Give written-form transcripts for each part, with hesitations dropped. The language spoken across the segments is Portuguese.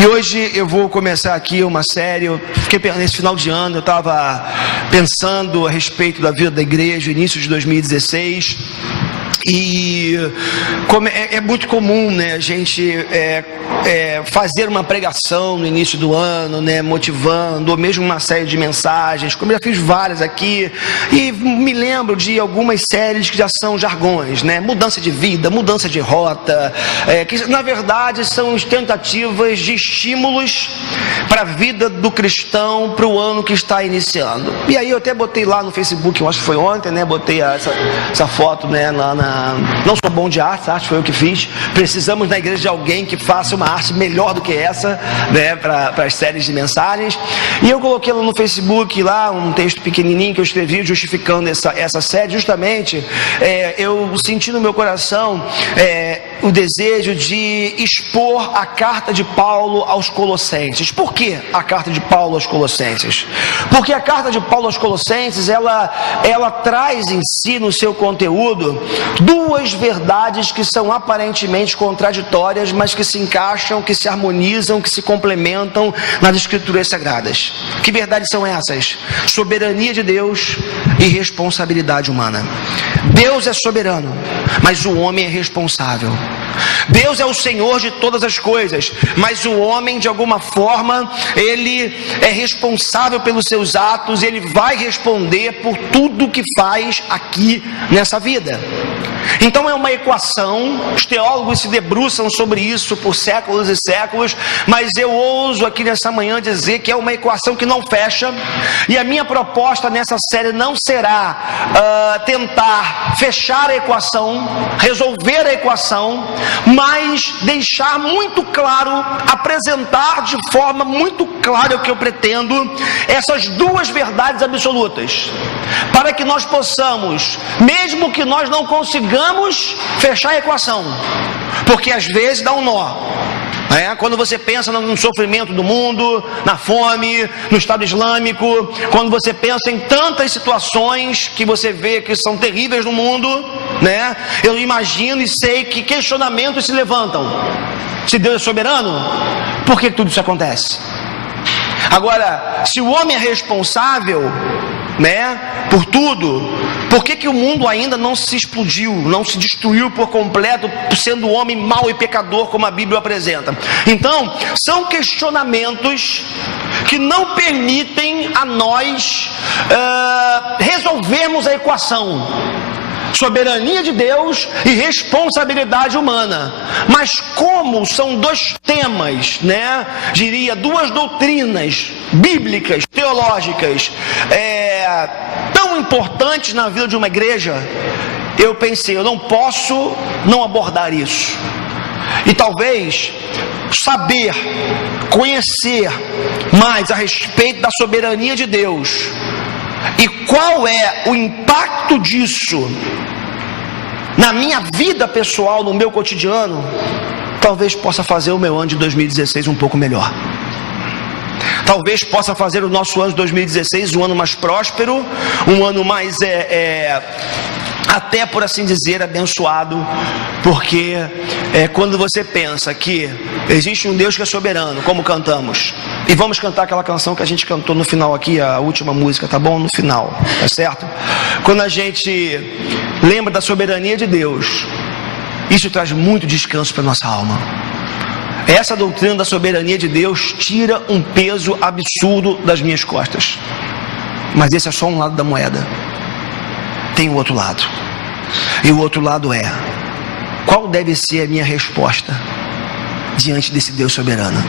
E hoje eu vou começar aqui uma série. Nesse final de ano eu estava pensando a respeito da vida da igreja, início de 2016. E é muito comum, né, a gente fazer uma pregação no início do ano, né, motivando, ou mesmo uma série de mensagens, como eu já fiz várias aqui, e me lembro de algumas séries que já são jargões, né, mudança de vida, mudança de rota, que na verdade são tentativas de estímulos para a vida do cristão para o ano que está iniciando. E aí eu até botei lá no Facebook, eu acho que foi ontem, né, botei essa foto, né, não sou bom de arte foi eu que fiz. Precisamos na igreja de alguém que faça uma arte melhor do que essa, né, para as séries de mensagens. E eu coloquei lá no Facebook lá um texto pequenininho que eu escrevi justificando essa série. Justamente eu senti no meu coração o desejo de expor a carta de Paulo aos Colossenses. Por que a carta de Paulo aos Colossenses? Porque a carta de Paulo aos Colossenses ela traz em si, no seu conteúdo, duas verdades que são aparentemente contraditórias, mas que se encaixam, que se harmonizam, que se complementam nas escrituras sagradas. Que verdades são essas? Soberania de Deus e responsabilidade humana. Deus é soberano, mas o homem é responsável. Deus é o Senhor de todas as coisas, mas o homem, de alguma forma, ele é responsável pelos seus atos, ele vai responder por tudo que faz aqui nessa vida. Então é uma equação, os teólogos se debruçam sobre isso por séculos e séculos, mas eu ouso aqui nessa manhã dizer que é uma equação que não fecha, e a minha proposta nessa série não será tentar fechar a equação, resolver a equação, mas deixar muito claro, apresentar de forma muito clara o que eu pretendo, essas duas verdades absolutas, para que nós possamos, mesmo que nós não consigamos fechar a equação, porque às vezes dá um nó. Quando você pensa no sofrimento do mundo, na fome, no Estado Islâmico, quando você pensa em tantas situações que você vê que são terríveis no mundo, né? Eu imagino e sei que questionamentos se levantam. Se Deus é soberano, por que tudo isso acontece? Agora, se o homem é responsável, né, por tudo, por que o mundo ainda não se explodiu, não se destruiu por completo, sendo o homem mau e pecador, como a Bíblia apresenta? Então, são questionamentos que não permitem a nós resolvermos a equação. Soberania de Deus e responsabilidade humana. Mas como são dois temas, né? Diria, duas doutrinas bíblicas, teológicas, tão importantes na vida de uma igreja, eu pensei, eu não posso não abordar isso. E talvez saber, conhecer mais a respeito da soberania de Deus e qual é o impacto disso na minha vida pessoal, no meu cotidiano, talvez possa fazer o meu ano de 2016 um pouco melhor. Talvez possa fazer o nosso ano de 2016 um ano mais próspero, um ano mais até, por assim dizer, abençoado, porque quando você pensa que existe um Deus que é soberano, como cantamos, e vamos cantar aquela canção que a gente cantou no final aqui, a última música, tá bom? No final, tá certo? Quando a gente lembra da soberania de Deus, isso traz muito descanso para nossa alma. Essa doutrina da soberania de Deus tira um peso absurdo das minhas costas. Mas esse é só um lado da moeda. Tem o outro lado. E o outro lado é: qual deve ser a minha resposta diante desse Deus soberano?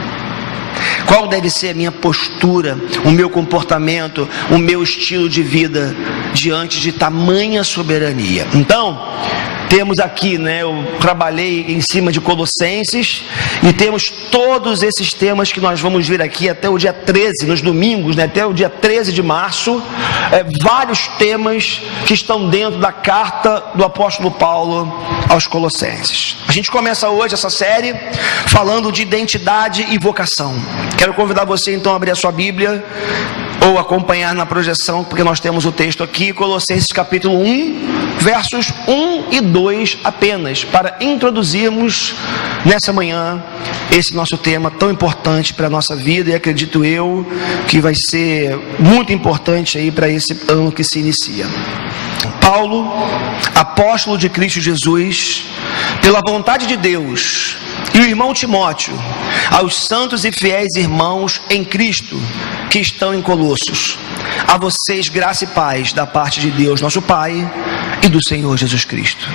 Qual deve ser a minha postura, o meu comportamento, o meu estilo de vida diante de tamanha soberania? Então, temos aqui, né, eu trabalhei em cima de Colossenses, e temos todos esses temas que nós vamos ver aqui até o dia 13, nos domingos, né, até o dia 13 de março, vários temas que estão dentro da carta do apóstolo Paulo aos Colossenses. A gente começa hoje essa série falando de identidade e vocação. Quero convidar você então a abrir a sua Bíblia ou acompanhar na projeção, porque nós temos o texto aqui, Colossenses capítulo 1, versos 1 e 2 apenas, para introduzirmos nessa manhã esse nosso tema tão importante para a nossa vida, e acredito eu que vai ser muito importante aí para esse ano que se inicia. Paulo, apóstolo de Cristo Jesus, pela vontade de Deus, e o irmão Timóteo, aos santos e fiéis irmãos em Cristo, que estão em Colossos, a vocês graça e paz da parte de Deus nosso Pai e do Senhor Jesus Cristo.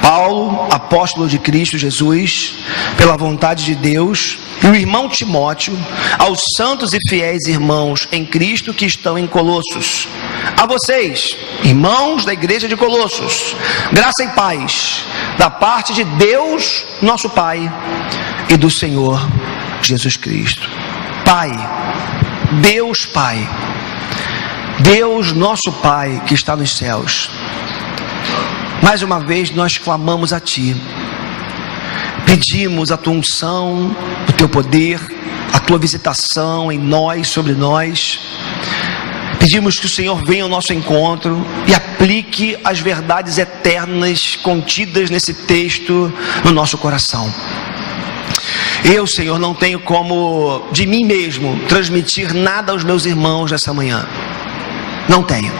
Paulo, apóstolo de Cristo Jesus, pela vontade de Deus, e o irmão Timóteo, aos santos e fiéis irmãos em Cristo que estão em Colossos, a vocês, irmãos da igreja de Colossos, graça e paz da parte de Deus nosso Pai e do Senhor Jesus Cristo. Pai, Deus Pai, Deus nosso Pai que está nos céus, mais uma vez nós clamamos a Ti, pedimos a Tua unção, o Teu poder, a Tua visitação em nós, sobre nós. Pedimos que o Senhor venha ao nosso encontro e aplique as verdades eternas contidas nesse texto no nosso coração. Eu, Senhor, não tenho como de mim mesmo transmitir nada aos meus irmãos nessa manhã. Não tenho.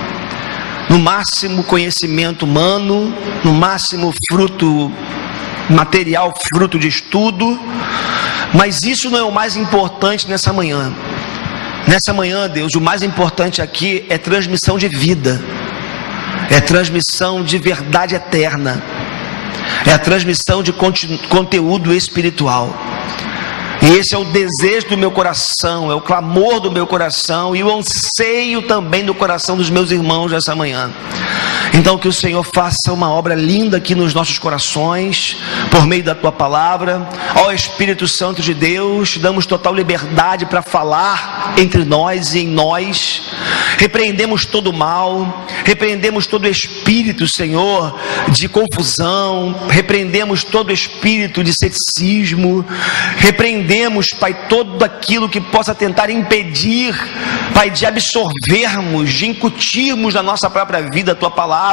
No máximo conhecimento humano, no máximo fruto material, fruto de estudo, mas isso não é o mais importante nessa manhã. Nessa manhã, Deus, o mais importante aqui é transmissão de vida, é transmissão de verdade eterna, é a transmissão de conteúdo espiritual. E esse é o desejo do meu coração, é o clamor do meu coração e o anseio também do coração dos meus irmãos nessa manhã. Então que o Senhor faça uma obra linda aqui nos nossos corações, por meio da Tua palavra. Ó Espírito Santo de Deus, damos total liberdade para falar entre nós e em nós. Repreendemos todo o mal, repreendemos todo espírito, Senhor, de confusão, repreendemos todo espírito de ceticismo, repreendemos, Pai, todo aquilo que possa tentar impedir, Pai, de absorvermos, de incutirmos na nossa própria vida a Tua palavra.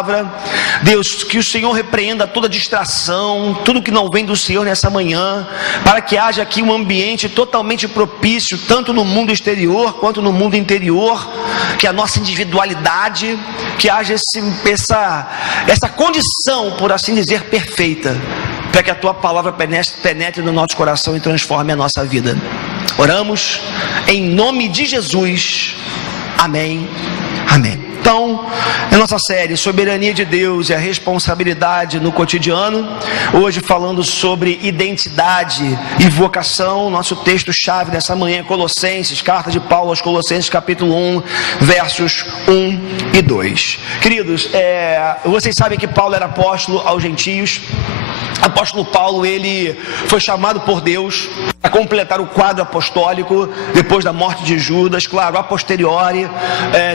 Deus, que o Senhor repreenda toda distração, tudo que não vem do Senhor nessa manhã, para que haja aqui um ambiente totalmente propício, tanto no mundo exterior quanto no mundo interior, que a nossa individualidade, que haja essa condição, por assim dizer, perfeita, para que a Tua palavra penetre no nosso coração e transforme a nossa vida. Oramos em nome de Jesus. Amém. Amém. Então, a nossa série Soberania de Deus e a Responsabilidade no Cotidiano, hoje falando sobre identidade e vocação. Nosso texto-chave dessa manhã é Colossenses, carta de Paulo aos Colossenses, capítulo 1, versos 1 e 2. Queridos, vocês sabem que Paulo era apóstolo aos gentios. Apóstolo Paulo, ele foi chamado por Deus a completar o quadro apostólico depois da morte de Judas, claro, a posteriori,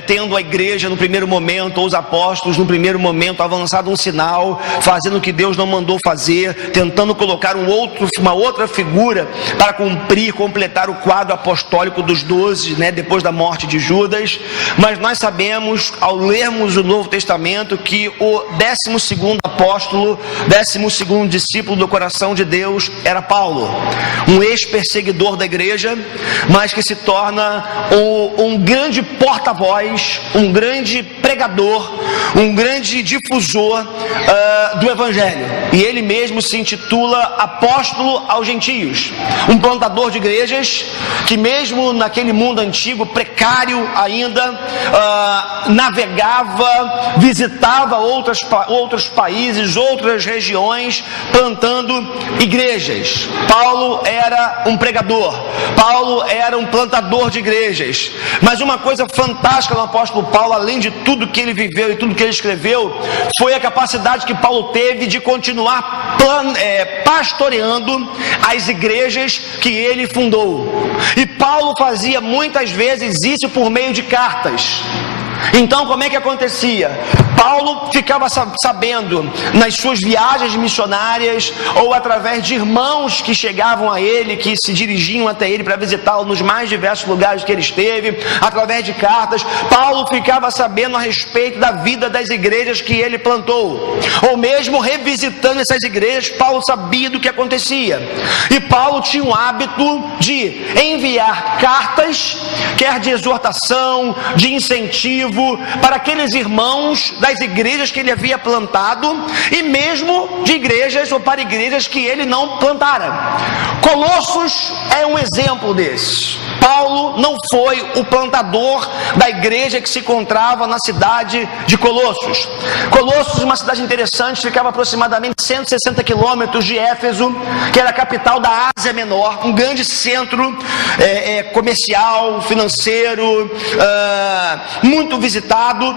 tendo a igreja no primeiro momento, ou os apóstolos no primeiro momento, avançado um sinal, fazendo o que Deus não mandou fazer, tentando colocar uma outra figura para completar o quadro apostólico dos 12, depois da morte de Judas. Mas nós sabemos, ao lermos o Novo Testamento, que o 12º apóstolo, 12º discípulo do coração de Deus era Paulo, um ex-perseguidor da igreja, mas que se torna um grande porta-voz, um grande pregador, um grande difusor do evangelho, e ele mesmo se intitula apóstolo aos gentios, um plantador de igrejas que mesmo naquele mundo antigo, precário ainda, navegava, visitava outros países, outras regiões, plantando igrejas. Paulo era um pregador, Paulo era um plantador de igrejas. Mas uma coisa fantástica no apóstolo Paulo, além de tudo que ele viveu e tudo que ele escreveu, foi a capacidade que Paulo teve de continuar pastoreando as igrejas que ele fundou. E Paulo fazia muitas vezes isso por meio de cartas. Então, como é que acontecia? Paulo ficava sabendo nas suas viagens missionárias ou através de irmãos que chegavam a ele, que se dirigiam até ele para visitá-lo nos mais diversos lugares que ele esteve, através de cartas. Paulo ficava sabendo a respeito da vida das igrejas que ele plantou, ou mesmo revisitando essas igrejas, Paulo sabia do que acontecia. E Paulo tinha o hábito de enviar cartas, quer de exortação, de incentivo, para aqueles irmãos das igrejas que ele havia plantado, e mesmo de igrejas ou para igrejas que ele não plantara. Colossos é um exemplo desse. Paulo não foi o plantador da igreja que se encontrava na cidade de Colossos. Colossos, uma cidade interessante, ficava aproximadamente 160 quilômetros de Éfeso, que era a capital da Ásia Menor, um grande centro comercial, financeiro, muito visitado.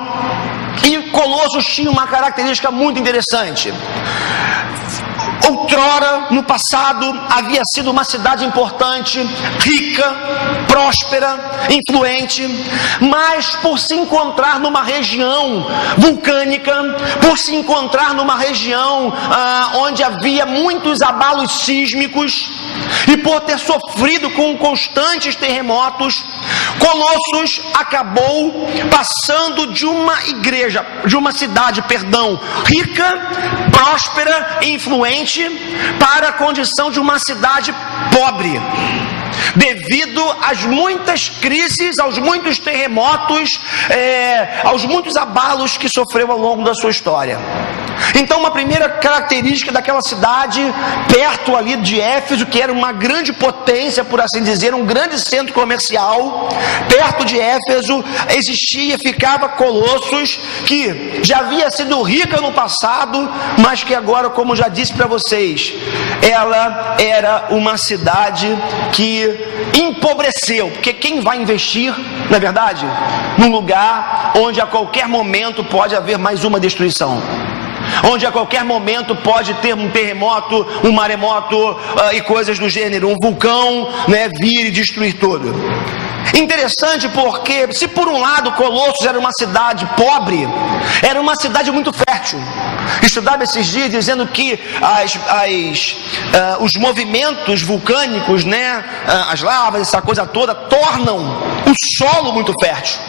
E Colossos tinha uma característica muito interessante. Outrora, no passado, havia sido uma cidade importante, rica, próspera, influente, mas por se encontrar numa região vulcânica, por se encontrar numa região onde havia muitos abalos sísmicos, e por ter sofrido com constantes terremotos, Colossos acabou passando de uma cidade rica, próspera e influente, para a condição de uma cidade pobre, devido às muitas crises, aos muitos terremotos, aos muitos abalos que sofreu ao longo da sua história. Então, uma primeira característica daquela cidade, perto ali de Éfeso, que era uma grande potência, por assim dizer, um grande centro comercial, perto de Éfeso ficava Colossos, que já havia sido rica no passado, mas que agora, como já disse para vocês, ela era uma cidade que empobreceu, porque quem vai investir, na verdade, num lugar onde a qualquer momento pode haver mais uma destruição, onde a qualquer momento pode ter um terremoto, um maremoto e coisas do gênero, um vulcão, vir e destruir tudo. Interessante porque, se por um lado Colossos era uma cidade pobre, era uma cidade muito fértil. Estudava esses dias dizendo que os movimentos vulcânicos, as lavas, essa coisa toda, tornam o solo muito fértil.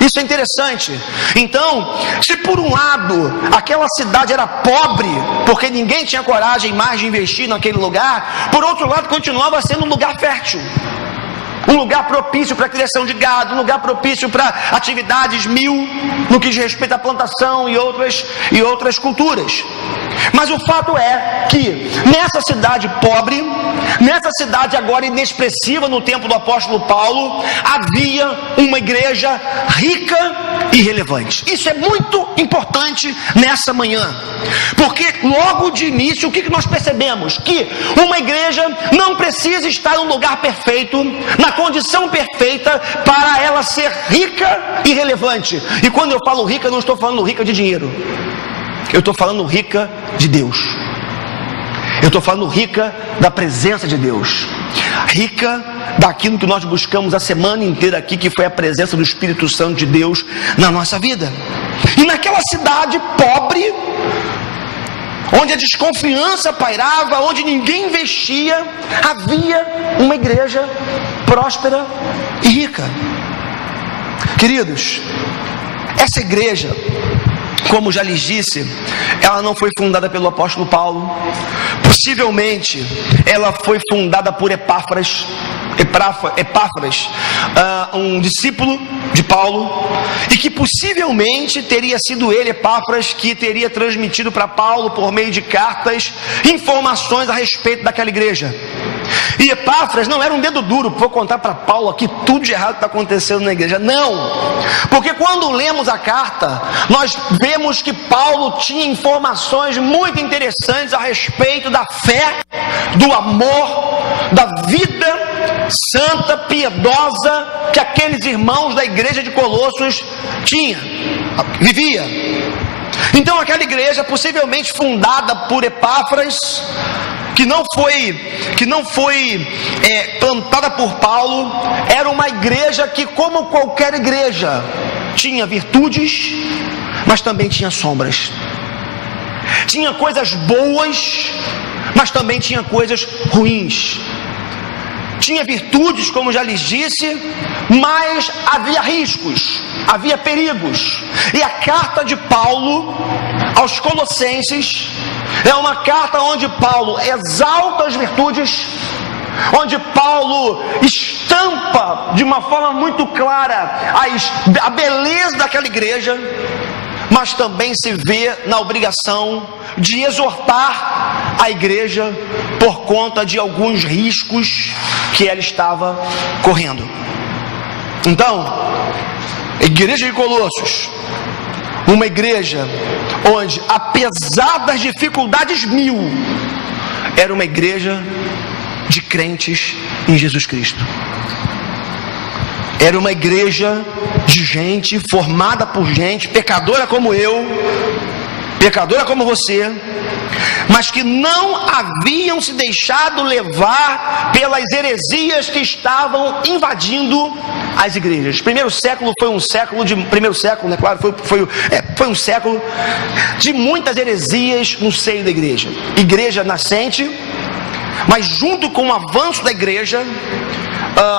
Isso é interessante. Então, se por um lado aquela cidade era pobre, porque ninguém tinha coragem mais de investir naquele lugar, por outro lado continuava sendo um lugar fértil, um lugar propício para a criação de gado, um lugar propício para atividades no que diz respeito à plantação e outras culturas. Mas o fato é que nessa cidade pobre, nessa cidade agora inexpressiva no tempo do apóstolo Paulo, havia uma igreja rica e relevante. Isso é muito importante nessa manhã, porque logo de início o que nós percebemos? Que uma igreja não precisa estar num lugar perfeito, na condição perfeita para ela ser rica e relevante. E quando eu falo rica, não estou falando rica de dinheiro, eu estou falando rica de Deus. Eu estou falando rica da presença de Deus, rica daquilo que nós buscamos a semana inteira aqui, que foi a presença do Espírito Santo de Deus na nossa vida. E naquela cidade pobre, onde a desconfiança pairava, onde ninguém investia, havia uma igreja próspera e rica. Queridos, essa igreja, como já lhes disse, ela não foi fundada pelo apóstolo Paulo. Possivelmente ela foi fundada por Epáfras, um discípulo de Paulo, e que possivelmente teria sido ele, Epáfras, que teria transmitido para Paulo, por meio de cartas, informações a respeito daquela igreja. E Epáfras não era um dedo duro, vou contar para Paulo aqui tudo de errado que está acontecendo na igreja. Não, porque quando lemos a carta, nós vemos que Paulo tinha informações muito interessantes a respeito da fé, do amor, da vida santa, piedosa que aqueles irmãos da igreja de Colossos vivia. Então aquela igreja, possivelmente fundada por Epáfras, que não foi plantada por Paulo, era uma igreja que, como qualquer igreja, tinha virtudes, mas também tinha sombras. Tinha coisas boas, mas também tinha coisas ruins. Tinha virtudes, como já lhes disse, mas havia riscos, havia perigos. E a carta de Paulo aos Colossenses é uma carta onde Paulo exalta as virtudes, onde Paulo estampa de uma forma muito clara a beleza daquela igreja, mas também se vê na obrigação de exortar a igreja por conta de alguns riscos que ela estava correndo. Então, a igreja de Colossos, uma igreja onde, apesar das dificuldades mil, era uma igreja de crentes em Jesus Cristo. Era uma igreja de gente formada por gente pecadora como eu, pecadora como você, mas que não haviam se deixado levar pelas heresias que estavam invadindo as igrejas. Primeiro século foi um século de foi um século de muitas heresias no seio da igreja. Igreja nascente, mas junto com o avanço da igreja,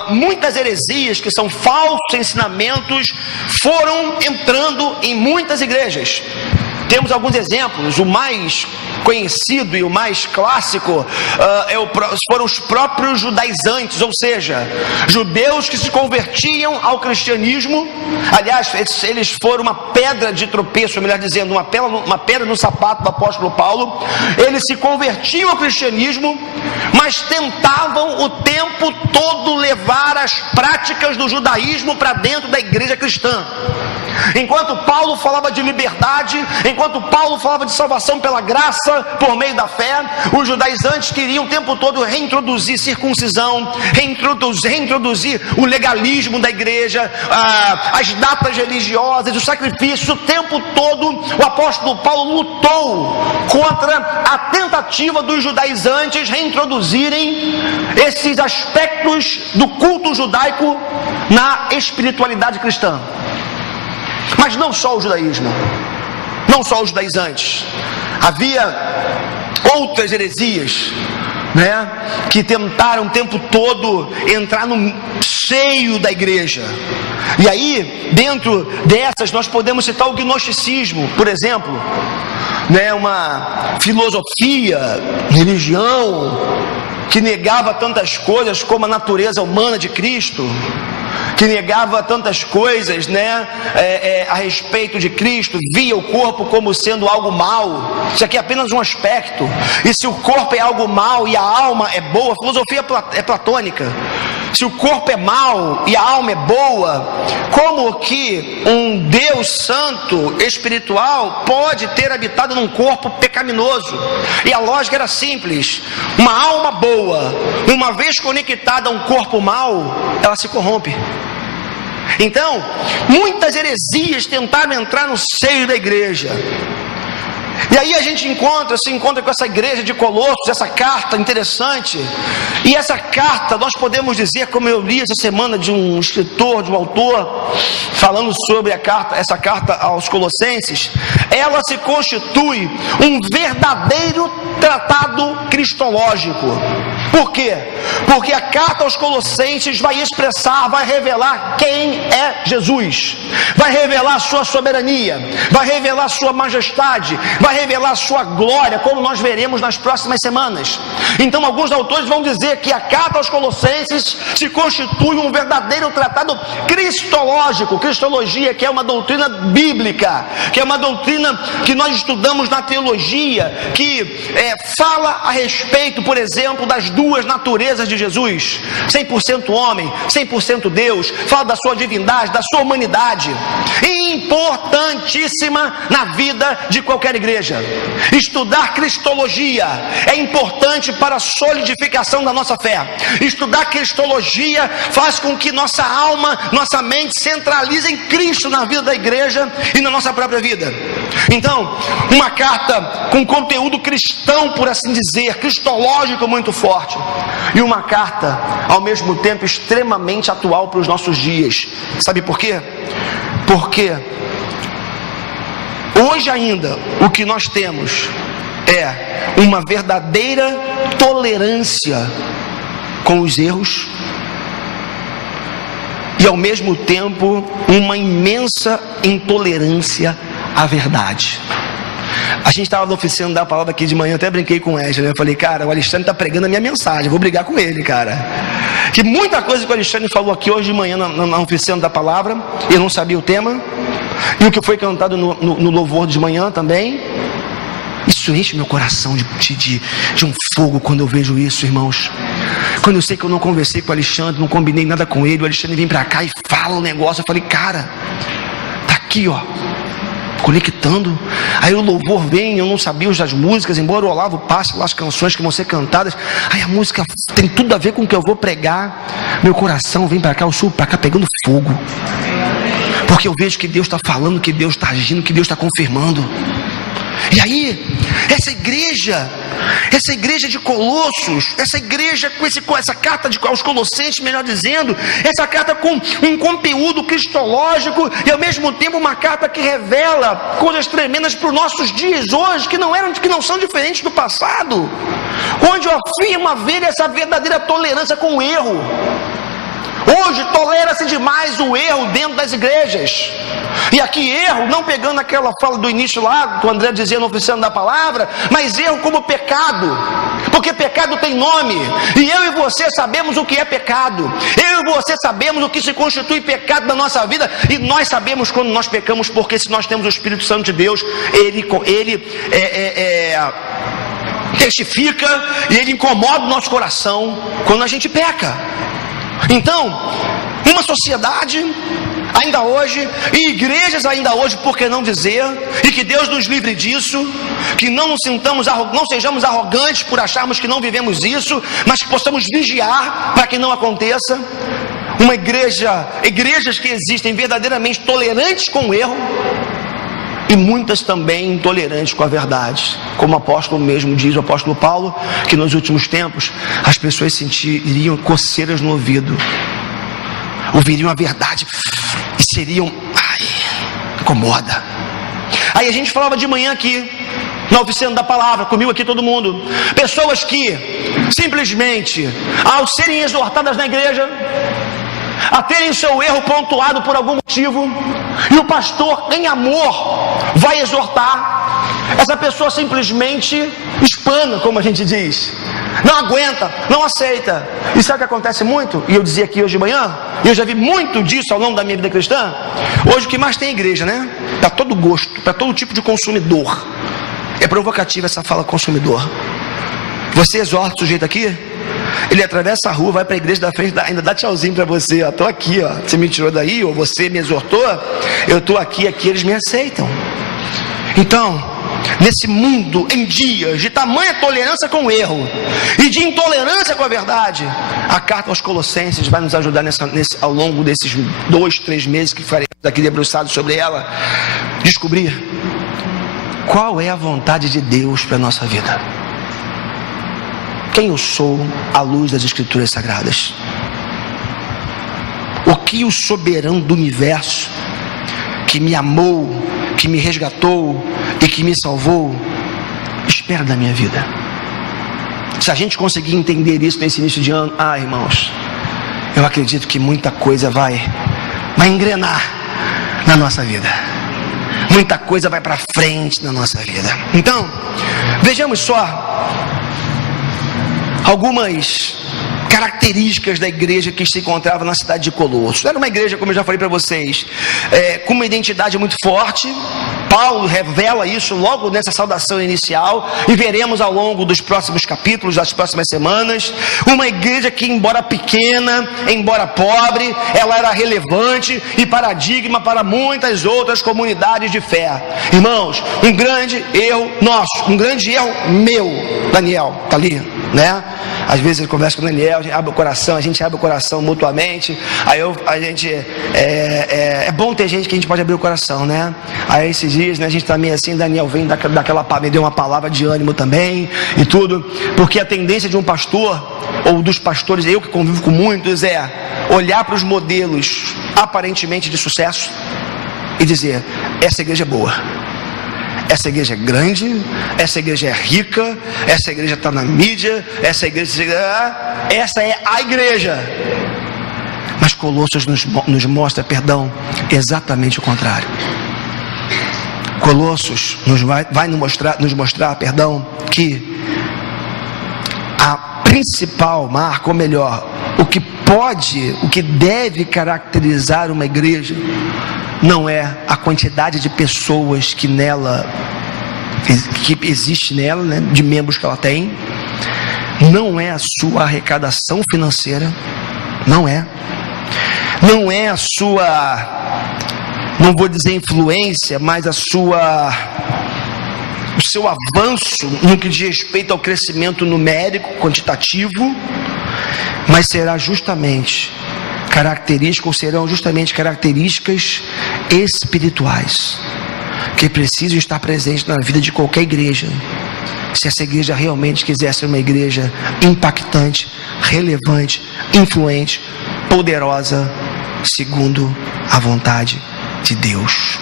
muitas heresias, que são falsos ensinamentos, foram entrando em muitas igrejas. Temos alguns exemplos. O mais conhecido e o mais clássico foram os próprios judaizantes, ou seja, judeus que se convertiam ao cristianismo. Aliás, eles foram uma pedra de tropeço, melhor dizendo, uma pedra no sapato do apóstolo Paulo. Eles se convertiam ao cristianismo, mas tentavam o tempo todo levar as práticas do judaísmo para dentro da igreja cristã. Enquanto Paulo falava de liberdade, enquanto Paulo falava de salvação pela graça, por meio da fé, os judaizantes queriam o tempo todo reintroduzir circuncisão, reintroduzir o legalismo da igreja, as datas religiosas, os sacrifícios. O tempo todo o apóstolo Paulo lutou contra a tentativa dos judaizantes reintroduzirem esses aspectos do culto judaico na espiritualidade cristã. Mas não só o judaísmo, não só os judaizantes, havia outras heresias, que tentaram o tempo todo entrar no seio da igreja. E aí, dentro dessas, nós podemos citar o gnosticismo, por exemplo, uma filosofia, religião, que negava tantas coisas como a natureza humana de Cristo, que negava tantas coisas, a respeito de Cristo, via o corpo como sendo algo mal. Isso aqui é apenas um aspecto. E se o corpo é algo mal e a alma é boa, a filosofia é platônica. Se o corpo é mau e a alma é boa, como que um Deus santo, espiritual, pode ter habitado num corpo pecaminoso? E a lógica era simples: uma alma boa, uma vez conectada a um corpo mau, ela se corrompe. Então, muitas heresias tentaram entrar no seio da igreja. E aí a gente se encontra com essa igreja de Colossos, essa carta interessante. E essa carta, nós podemos dizer, como eu li essa semana de um escritor, de um autor, falando sobre essa carta aos Colossenses, ela se constitui um verdadeiro tratado cristológico. Por quê? Porque a carta aos Colossenses vai revelar quem é Jesus, vai revelar a sua soberania, vai revelar a sua majestade, vai revelar a sua glória, como nós veremos nas próximas semanas. Então, alguns autores vão dizer que a carta aos Colossenses se constitui um verdadeiro tratado cristológico. Cristologia, que é uma doutrina bíblica, que é uma doutrina que nós estudamos na teologia, que fala a respeito, por exemplo, das duas naturezas de Jesus, 100% homem, 100% Deus. Fala da sua divindade, da sua humanidade, importantíssima na vida de qualquer igreja. Estudar cristologia é importante para a solidificação da nossa fé. Estudar cristologia faz com que nossa alma, nossa mente centralize em Cristo na vida da igreja e na nossa própria vida. Então, uma carta com conteúdo cristão, por assim dizer, cristológico muito forte, e uma carta ao mesmo tempo extremamente atual para os nossos dias. Sabe por quê? Porque Hoje ainda, o que nós temos é uma verdadeira tolerância com os erros e ao mesmo tempo uma imensa intolerância à verdade. A gente estava na oficina da palavra aqui de manhã, até brinquei com o Wesley, né? Eu falei, cara, o Alexandre está pregando a minha mensagem, eu vou brigar com ele, cara. Que muita coisa que o Alexandre falou aqui hoje de manhã na oficina da palavra, eu não sabia o tema, e o que foi cantado no louvor de manhã também, isso enche meu coração de um fogo quando eu vejo isso, irmãos. Quando eu sei que eu não conversei com o Alexandre, não combinei nada com ele, o Alexandre vem pra cá e fala um negócio, eu falei, cara, tá aqui, ó, conectando. Aí o louvor vem, eu não sabia as músicas, embora o Olavo passe lá as canções que vão ser cantadas, aí a música tem tudo a ver com o que eu vou pregar, meu coração vem pra cá, eu subo pra cá pegando fogo, porque eu vejo que Deus está falando, que Deus está agindo, que Deus está confirmando. E aí, essa igreja de Colossos, essa igreja com essa carta aos Colossenses, melhor dizendo, essa carta com um conteúdo cristológico e ao mesmo tempo uma carta que revela coisas tremendas para os nossos dias hoje, que não são diferentes do passado, onde afirma haver essa verdadeira tolerância com o erro. Hoje tolera-se demais o erro dentro das igrejas. E aqui erro, não pegando aquela fala do início lá, que o André dizia no oficina da palavra, mas erro como pecado, porque pecado tem nome, e eu e você sabemos o que é pecado, eu e você sabemos o que se constitui pecado na nossa vida, e nós sabemos quando nós pecamos, porque se nós temos o Espírito Santo de Deus, ele testifica, e ele incomoda o nosso coração quando a gente peca. Então, uma sociedade ainda hoje, e igrejas ainda hoje, por que não dizer, e que Deus nos livre disso, que não sejamos arrogantes por acharmos que não vivemos isso, mas que possamos vigiar para que não aconteça. Igrejas que existem verdadeiramente tolerantes com o erro, e muitas também intolerantes com a verdade, como o apóstolo mesmo diz, o apóstolo Paulo, que nos últimos tempos as pessoas sentiriam coceiras no ouvido, ouviriam a verdade e seriam, incomoda. Aí a gente falava de manhã aqui na oficina da palavra, comigo aqui todo mundo, pessoas que simplesmente, ao serem exortadas na igreja, a terem seu erro pontuado por algum motivo, e o pastor em amor vai exortar, essa pessoa simplesmente espana, como a gente diz, não aguenta, não aceita. E sabe o que acontece muito? E eu dizia aqui hoje de manhã, e eu já vi muito disso ao longo da minha vida cristã. Hoje o que mais tem é igreja, né? Para todo gosto, para todo tipo de consumidor. É provocativa essa fala consumidor. Você exorta o sujeito aqui, ele atravessa a rua, vai para a igreja da frente, ainda dá tchauzinho para você, ó, tô aqui, ó, você me tirou daí, ou você me exortou, eu tô aqui, eles me aceitam. Então, nesse mundo, em dias de tamanha tolerância com o erro e de intolerância com a verdade, a carta aos Colossenses vai nos ajudar ao longo desses 2-3 meses que faremos aqui debruçados sobre ela, descobrir qual é a vontade de Deus para a nossa vida. Quem eu sou à luz das Escrituras Sagradas? O que o soberano do universo, que me amou, que me resgatou e que me salvou, espera da minha vida? Se a gente conseguir entender isso nesse início de ano, irmãos, eu acredito que muita coisa vai engrenar na nossa vida. Muita coisa vai para frente na nossa vida. Então, vejamos só algumas características da igreja que se encontrava na cidade de Colossos. Era uma igreja, como eu já falei para vocês, com uma identidade muito forte. Paulo revela isso logo nessa saudação inicial, e veremos ao longo dos próximos capítulos, das próximas semanas. Uma igreja que, embora pequena, embora pobre, ela era relevante e paradigma para muitas outras comunidades de fé. Irmãos, um grande erro nosso, um grande erro meu, Daniel, tá ali, né? Às vezes eu converso com o Daniel, a gente abre o coração mutuamente. Aí é bom ter gente que a gente pode abrir o coração, né? Aí esses dias, né, a gente tá meio assim, Daniel vem me deu uma palavra de ânimo também e tudo, porque a tendência de um pastor, ou dos pastores, eu que convivo com muitos, é olhar para os modelos aparentemente de sucesso e dizer, essa igreja é boa, essa igreja é grande, essa igreja é rica, essa igreja está na mídia, essa é a igreja. Mas Colossos nos mostra, exatamente o contrário. Colossos vai nos mostrar, que a principal marca, ou melhor, o que deve caracterizar uma igreja, não é a quantidade de pessoas que existe nela, né, de membros que ela tem, não é a sua arrecadação financeira, não é a sua, não vou dizer influência, mas o seu avanço no que diz respeito ao crescimento numérico, quantitativo, mas serão justamente características espirituais que precisam estar presentes na vida de qualquer igreja, se essa igreja realmente quiser ser uma igreja impactante, relevante, influente, poderosa, segundo a vontade de Deus,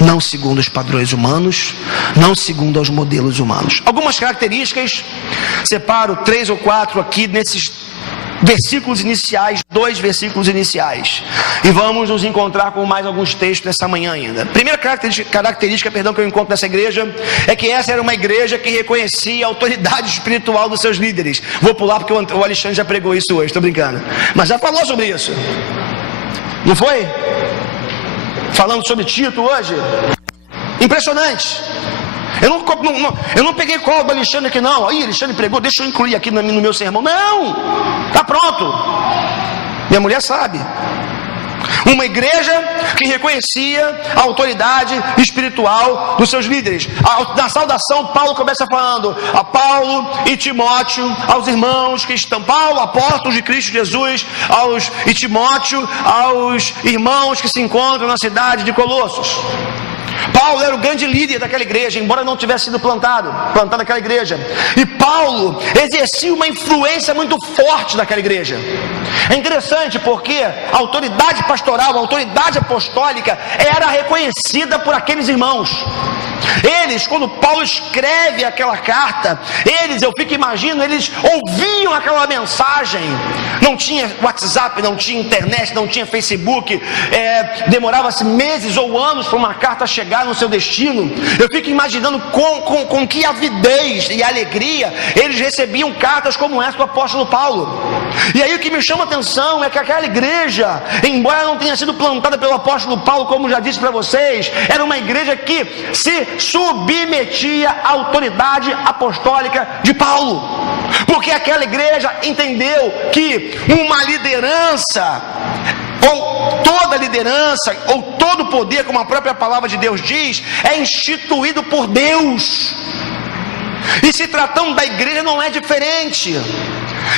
não segundo os padrões humanos, não segundo os modelos humanos. Algumas características, separo 3 ou 4 aqui nesses versículos iniciais, 2 versículos iniciais, e vamos nos encontrar com mais alguns textos nessa manhã ainda. Primeira característica, que eu encontro nessa igreja, é que essa era uma igreja que reconhecia a autoridade espiritual dos seus líderes. Vou pular porque o Alexandre já pregou isso hoje, estou brincando, mas já falou sobre isso, não foi? Falando sobre Tito hoje, impressionante. Eu não peguei cola do Alexandre aqui não. Aí Alexandre pregou, deixa eu incluir aqui no meu sermão. Não, está pronto. Minha mulher sabe. Uma igreja que reconhecia a autoridade espiritual dos seus líderes. Na saudação, Paulo começa falando a Paulo e Timóteo, aos irmãos que estão, Paulo, apóstolo de Cristo Jesus, e Timóteo, aos irmãos que se encontram na cidade de Colossos. Paulo era o grande líder daquela igreja, embora não tivesse sido plantado naquela igreja. E Paulo exercia uma influência muito forte naquela igreja. É interessante porque a autoridade pastoral, a autoridade apostólica era reconhecida por aqueles irmãos. Eles, quando Paulo escreve aquela carta, eu fico imaginando, eles ouviam aquela mensagem. Não tinha WhatsApp, não tinha internet, não tinha Facebook, demorava-se meses ou anos para uma carta chegar no seu destino. Eu fico imaginando com que avidez e alegria eles recebiam cartas como essa do apóstolo Paulo. E aí o que me chama a atenção é que aquela igreja, embora não tenha sido plantada pelo apóstolo Paulo, como já disse para vocês, era uma igreja que se submetia à autoridade apostólica de Paulo, porque aquela igreja entendeu que uma liderança, ou toda liderança, ou todo poder, como a própria palavra de Deus diz, é instituído por Deus. E se tratando da igreja não é diferente.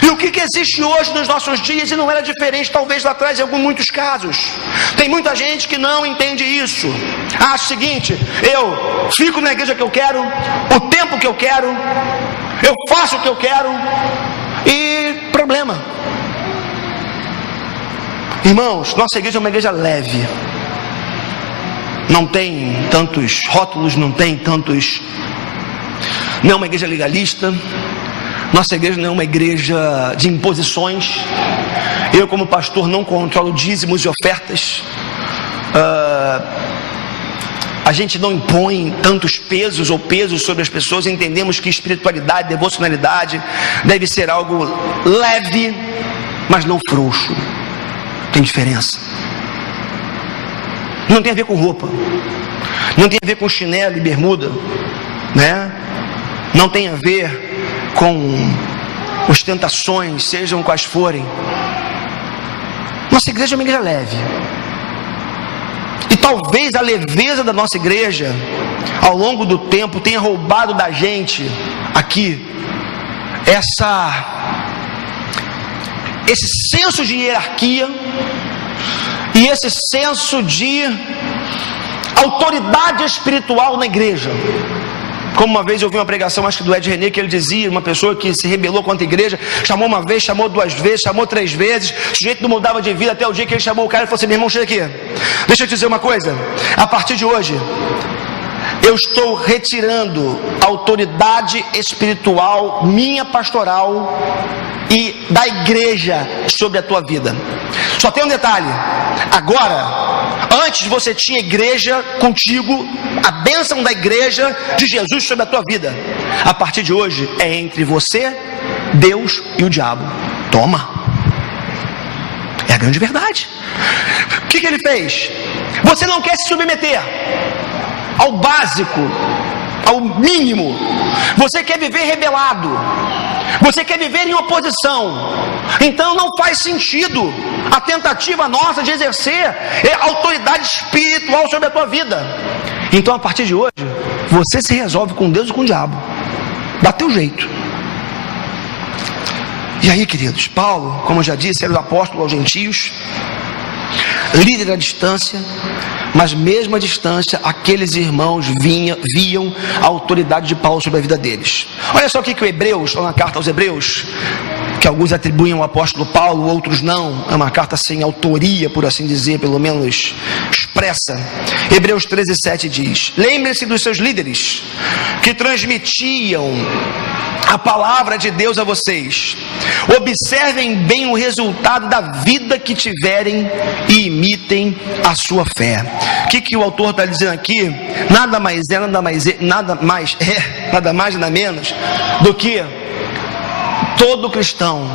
E o que existe hoje nos nossos dias e não era diferente talvez lá atrás em muitos casos. Tem muita gente que não entende isso. Acha o seguinte: eu fico na igreja que eu quero, o tempo que eu quero, eu faço o que eu quero, e problema. Irmãos, nossa igreja é uma igreja leve. Não tem tantos rótulos, não é uma igreja legalista. Nossa igreja não é uma igreja de imposições. Eu, como pastor, não controlo dízimos e ofertas. A gente não impõe tantos pesos sobre as pessoas. Entendemos que espiritualidade, devocionalidade deve ser algo leve, mas não frouxo. Tem diferença. Não tem a ver com roupa, não tem a ver com chinelo e bermuda, né? Não tem a ver com ostentações, sejam quais forem. Nossa igreja é uma igreja leve. E talvez a leveza da nossa igreja, ao longo do tempo, tenha roubado da gente aqui esse senso de hierarquia e esse senso de autoridade espiritual na igreja. Como uma vez eu ouvi uma pregação, acho que do Ed René, que ele dizia, uma pessoa que se rebelou contra a igreja, chamou uma vez, chamou 2 vezes, chamou 3 vezes, o sujeito não mudava de vida, até o dia que ele chamou o cara e falou assim: meu irmão, chega aqui, deixa eu te dizer uma coisa, a partir de hoje, eu estou retirando a autoridade espiritual, minha pastoral e da igreja sobre a tua vida. Só tem um detalhe: agora, antes você tinha igreja contigo, a bênção da igreja de Jesus sobre a tua vida. A partir de hoje é entre você, Deus e o diabo. Toma. É a grande verdade. O que ele fez? Você não quer se submeter ao básico, ao mínimo. Você quer viver rebelado. Você quer viver em oposição. Então não faz sentido a tentativa nossa de exercer a autoridade espiritual sobre a tua vida. Então a partir de hoje, você se resolve com Deus e com o diabo. Dá teu jeito. E aí, queridos, Paulo, como eu já disse, era o apóstolo aos gentios, líder à distância, mas mesmo à distância, aqueles irmãos viam a autoridade de Paulo sobre a vida deles. Olha só o que o Hebreus, ou na carta aos Hebreus, que alguns atribuem ao apóstolo Paulo, outros não, é uma carta sem autoria, por assim dizer, pelo menos expressa. Hebreus 13:7 diz: lembre-se dos seus líderes, que transmitiam a palavra de Deus a vocês. Observem bem o resultado da vida que tiverem e imitem a sua fé. O que o autor está dizendo aqui? Nada mais nada menos do que todo cristão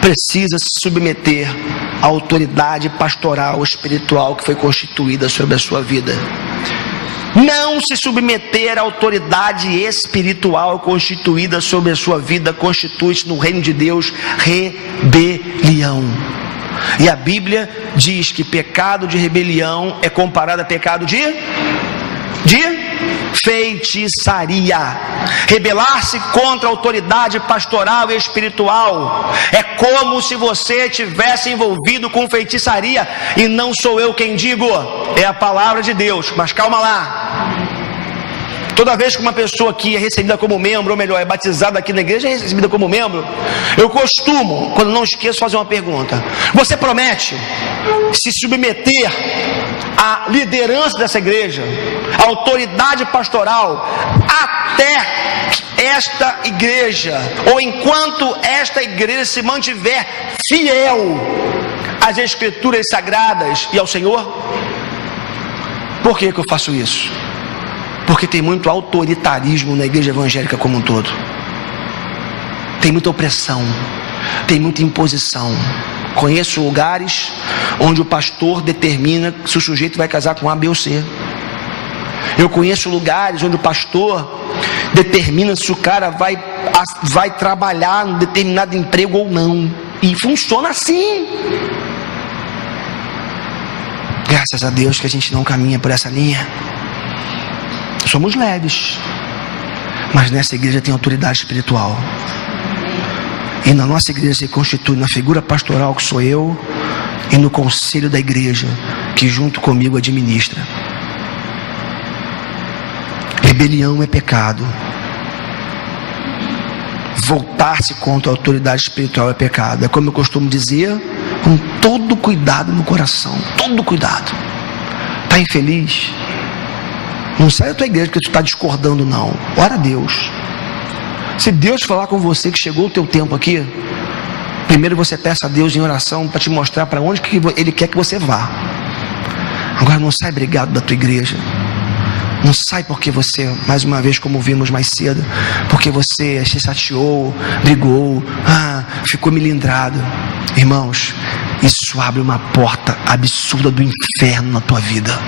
precisa se submeter à autoridade pastoral espiritual que foi constituída sobre a sua vida. Não se submeter à autoridade espiritual constituída sobre a sua vida constitui-se no reino de Deus rebelião. E a Bíblia diz que pecado de rebelião é comparado a pecado de feitiçaria. Rebelar-se contra a autoridade pastoral e espiritual é como se você tivesse envolvido com feitiçaria. E não sou eu quem digo, é a palavra de Deus. Mas calma lá. Toda vez que uma pessoa aqui é recebida como membro, ou melhor, é batizada aqui na igreja, é recebida como membro, eu costumo, quando não esqueço, fazer uma pergunta: você promete se submeter à liderança dessa igreja, à autoridade pastoral, até esta igreja, ou enquanto esta igreja se mantiver fiel às escrituras sagradas e ao Senhor? Por que eu faço isso? Porque tem muito autoritarismo na igreja evangélica como um todo. Tem muita opressão, tem muita imposição. Conheço lugares onde o pastor determina se o sujeito vai casar com A, B ou C. Eu conheço lugares onde o pastor determina se o cara vai trabalhar em determinado emprego ou não. E funciona assim. Graças a Deus que a gente não caminha por essa linha. Somos leves, mas nessa igreja tem autoridade espiritual. E na nossa igreja se constitui na figura pastoral que sou eu e no conselho da igreja que junto comigo administra. Rebelião é pecado. Voltar-se contra a autoridade espiritual é pecado. É como eu costumo dizer, com todo cuidado no coração. Todo cuidado. Está infeliz? Não sai da tua igreja porque tu está discordando, não. Ora a Deus. Se Deus falar com você que chegou o teu tempo aqui, primeiro você peça a Deus em oração para te mostrar para onde que Ele quer que você vá. Agora não sai brigado da tua igreja. Não sai porque você, mais uma vez como vimos mais cedo, porque você se chateou, brigou, ficou melindrado. Irmãos, isso abre uma porta absurda do inferno na tua vida.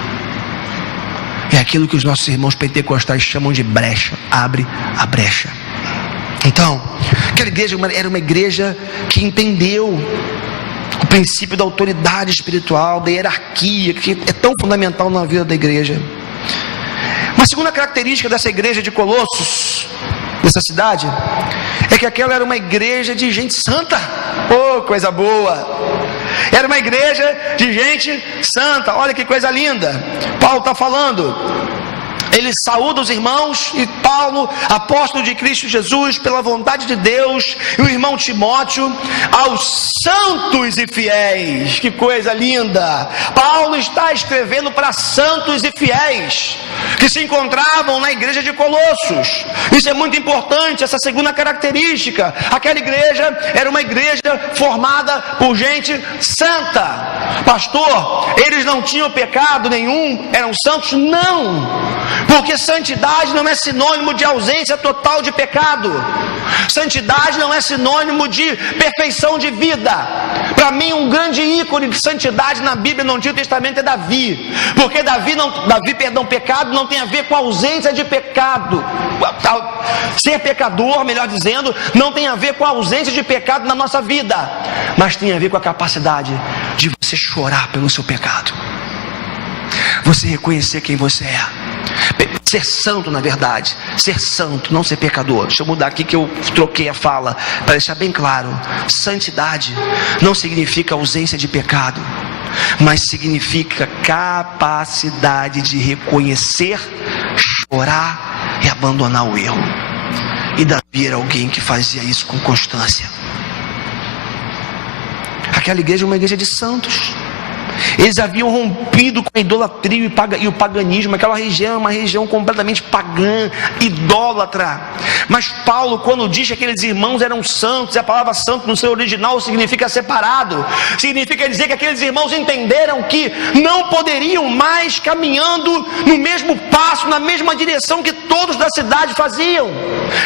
É aquilo que os nossos irmãos pentecostais chamam de brecha. Abre a brecha. Então, aquela igreja era uma igreja que entendeu o princípio da autoridade espiritual, da hierarquia, que é tão fundamental na vida da igreja. Uma segunda característica dessa igreja de Colossos, dessa cidade, é que aquela era uma igreja de gente santa. Oh, coisa boa! Era uma igreja de gente santa. Olha que coisa linda. Paulo está falando ele saúda os irmãos, e Paulo, apóstolo de Cristo Jesus, pela vontade de Deus, e o irmão Timóteo, aos santos e fiéis. Que coisa linda! Paulo está escrevendo para santos e fiéis que se encontravam na igreja de Colossos. Isso é muito importante, essa segunda característica. Aquela igreja era uma igreja formada por gente santa. Pastor, eles não tinham pecado nenhum, eram santos? Não, porque santidade não é sinônimo de ausência total de pecado. Santidade não é sinônimo de perfeição de vida. Para mim, um grande ícone de santidade na Bíblia, no Antigo Testamento, é Davi. Porque pecado não tem a ver com a ausência de pecado. Ser pecador, melhor dizendo, não tem a ver com a ausência de pecado na nossa vida, mas tem a ver com a capacidade de você chorar pelo seu pecado, você reconhecer quem você é, ser santo, na verdade, ser santo, não ser pecador. Deixa eu mudar aqui que eu troquei a fala, para deixar bem claro. Santidade não significa ausência de pecado, mas significa capacidade de reconhecer, chorar e abandonar o erro. E Davi era alguém que fazia isso com constância. Aquela igreja é uma igreja de santos. Eles haviam rompido com a idolatria e o paganismo. Aquela região é uma região completamente pagã, idólatra. Mas Paulo, quando diz que aqueles irmãos eram santos, e a palavra santo no seu original significa separado, significa dizer que aqueles irmãos entenderam que não poderiam mais caminhando no mesmo passo, na mesma direção que todos da cidade faziam.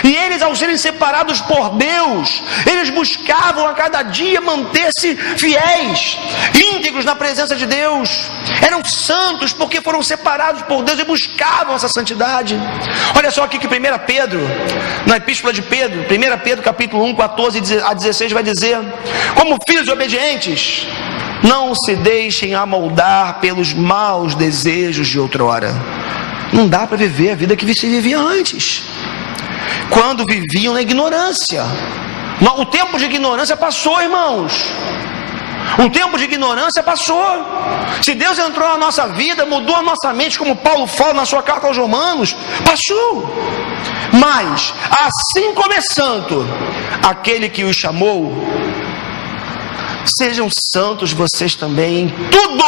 E eles, ao serem separados por Deus, eles buscavam a cada dia manter-se fiéis, íntegros na presença de Deus. Eram santos porque foram separados por Deus e buscavam essa santidade. Olha só aqui que 1 Pedro, na epístola de Pedro, 1 Pedro capítulo 1, 14 a 16, vai dizer: como filhos obedientes, não se deixem amoldar pelos maus desejos de outrora. Não dá para viver a vida que se vivia antes, quando viviam na ignorância. O tempo de ignorância passou, irmãos. O tempo de ignorância passou. Se Deus entrou na nossa vida, mudou a nossa mente, como Paulo fala na sua carta aos Romanos, passou. Mas, assim como é santo aquele que os chamou, sejam santos vocês também em tudo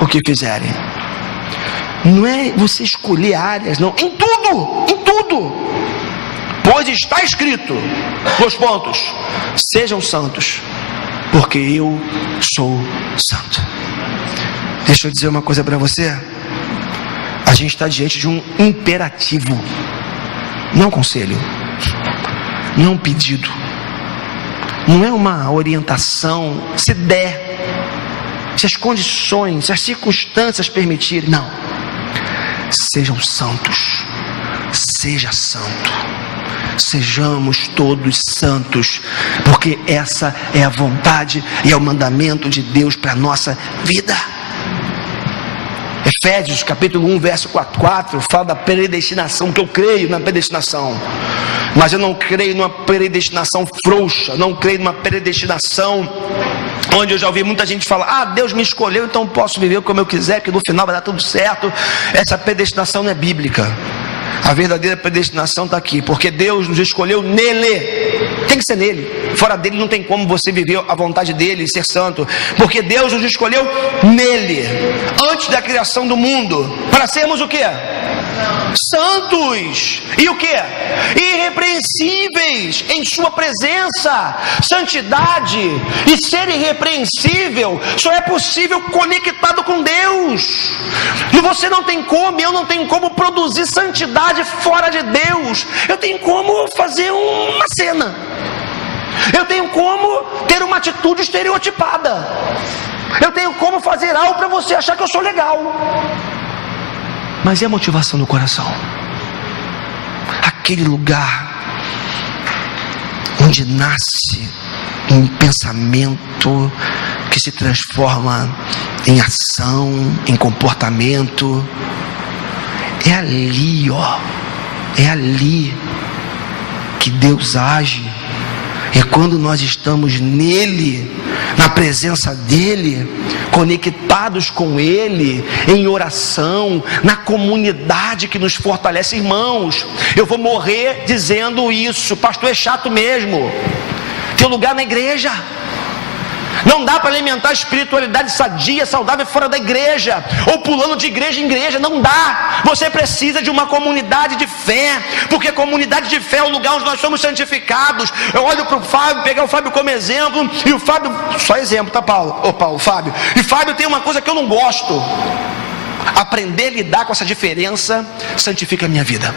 o que fizerem. Não é você escolher áreas, não, em tudo, em tudo. Pois está escrito, 2 pontos: sejam santos, porque eu sou santo. Deixa eu dizer uma coisa para você. A gente está diante de um imperativo, não um conselho, não é um pedido, não é uma orientação. Se der, se as condições, se as circunstâncias permitirem, não. Sejam santos, seja santo. Sejamos todos santos, porque essa é a vontade e é o mandamento de Deus para a nossa vida. Efésios capítulo 1, verso 4 fala da predestinação, que eu creio na predestinação, mas eu não creio numa predestinação frouxa, não creio numa predestinação onde eu já ouvi muita gente falar: Deus me escolheu, então posso viver como eu quiser, que no final vai dar tudo certo. Essa predestinação não é bíblica. A verdadeira predestinação está aqui, porque Deus nos escolheu nele. Tem que ser nele. Fora dele não tem como você viver a vontade dele e ser santo, porque Deus nos escolheu nele, antes da criação do mundo, para sermos o quê? Santos. E o quê? Irrepreensíveis em sua presença. Santidade e ser irrepreensível só é possível conectado com Deus. Você não tem como, eu não tenho como produzir santidade fora de Deus. Eu tenho como fazer uma cena, eu tenho como ter uma atitude estereotipada, eu tenho como fazer algo para você achar que eu sou legal. Mas é a motivação do coração, aquele lugar onde nasce um pensamento que se transforma em ação, em comportamento. É ali, é ali que Deus age, E quando nós estamos nele, na presença dele, conectados com ele, em oração, na comunidade que nos fortalece, irmãos, eu vou morrer dizendo isso, pastor, é chato mesmo, tem lugar na igreja. Não dá para alimentar a espiritualidade sadia, saudável fora da igreja, ou pulando de igreja em igreja, não dá. Você precisa de uma comunidade de fé, porque a comunidade de fé é o lugar onde nós somos santificados. Eu olho para o Fábio, pegar o Fábio como exemplo, e o Fábio, só exemplo, tá Paulo? Fábio. E Fábio tem uma coisa que eu não gosto. Aprender a lidar com essa diferença santifica a minha vida.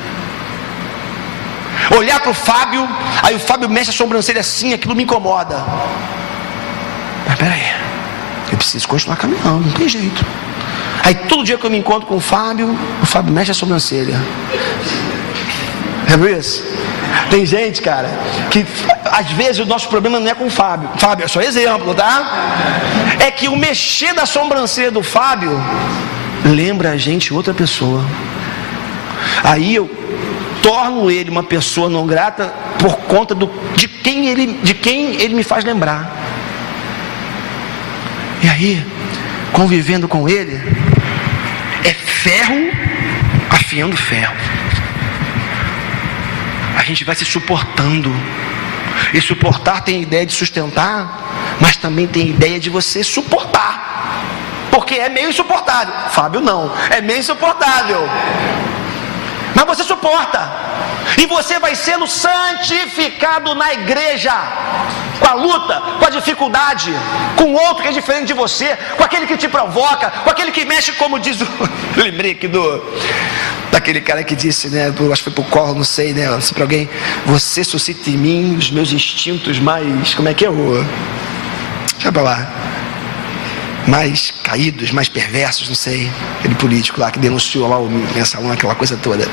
Olhar para o Fábio, aí o Fábio mexe a sobrancelha assim, aquilo me incomoda. Mas peraí, eu preciso continuar caminhando, não tem jeito. Aí todo dia que eu me encontro com o Fábio mexe a sobrancelha. É por isso? Tem gente, cara, que às vezes o nosso problema não é com o Fábio. Fábio é só exemplo, tá? É que o mexer da sobrancelha do Fábio lembra a gente outra pessoa. Aí eu torno ele uma pessoa não grata por conta de quem ele me faz lembrar. E aí, convivendo com ele, é ferro afiando ferro. A gente vai se suportando. E suportar tem a ideia de sustentar, mas também tem a ideia de você suportar. Porque é meio insuportável. Fábio não, é meio insuportável. Mas você suporta. E você vai sendo santificado na igreja. Com a luta, com a dificuldade, com o outro que é diferente de você, com aquele que te provoca, com aquele que mexe, como diz o... Lembrei aqui daquele cara que disse, né, acho que foi pro Collor, não sei, né, não sei pra alguém, você suscita em mim os meus instintos mais, como é que é o... Deixa pra lá, mais caídos, mais perversos, não sei, aquele político lá que denunciou lá o mensalão, aquela coisa toda.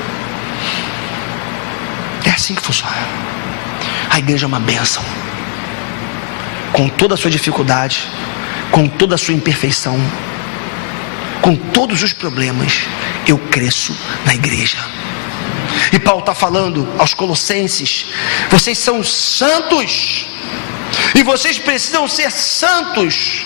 É assim que funciona. A igreja é uma bênção. Com toda a sua dificuldade, com toda a sua imperfeição, com todos os problemas, eu cresço na igreja. E Paulo está falando aos Colossenses: vocês são santos, e vocês precisam ser santos.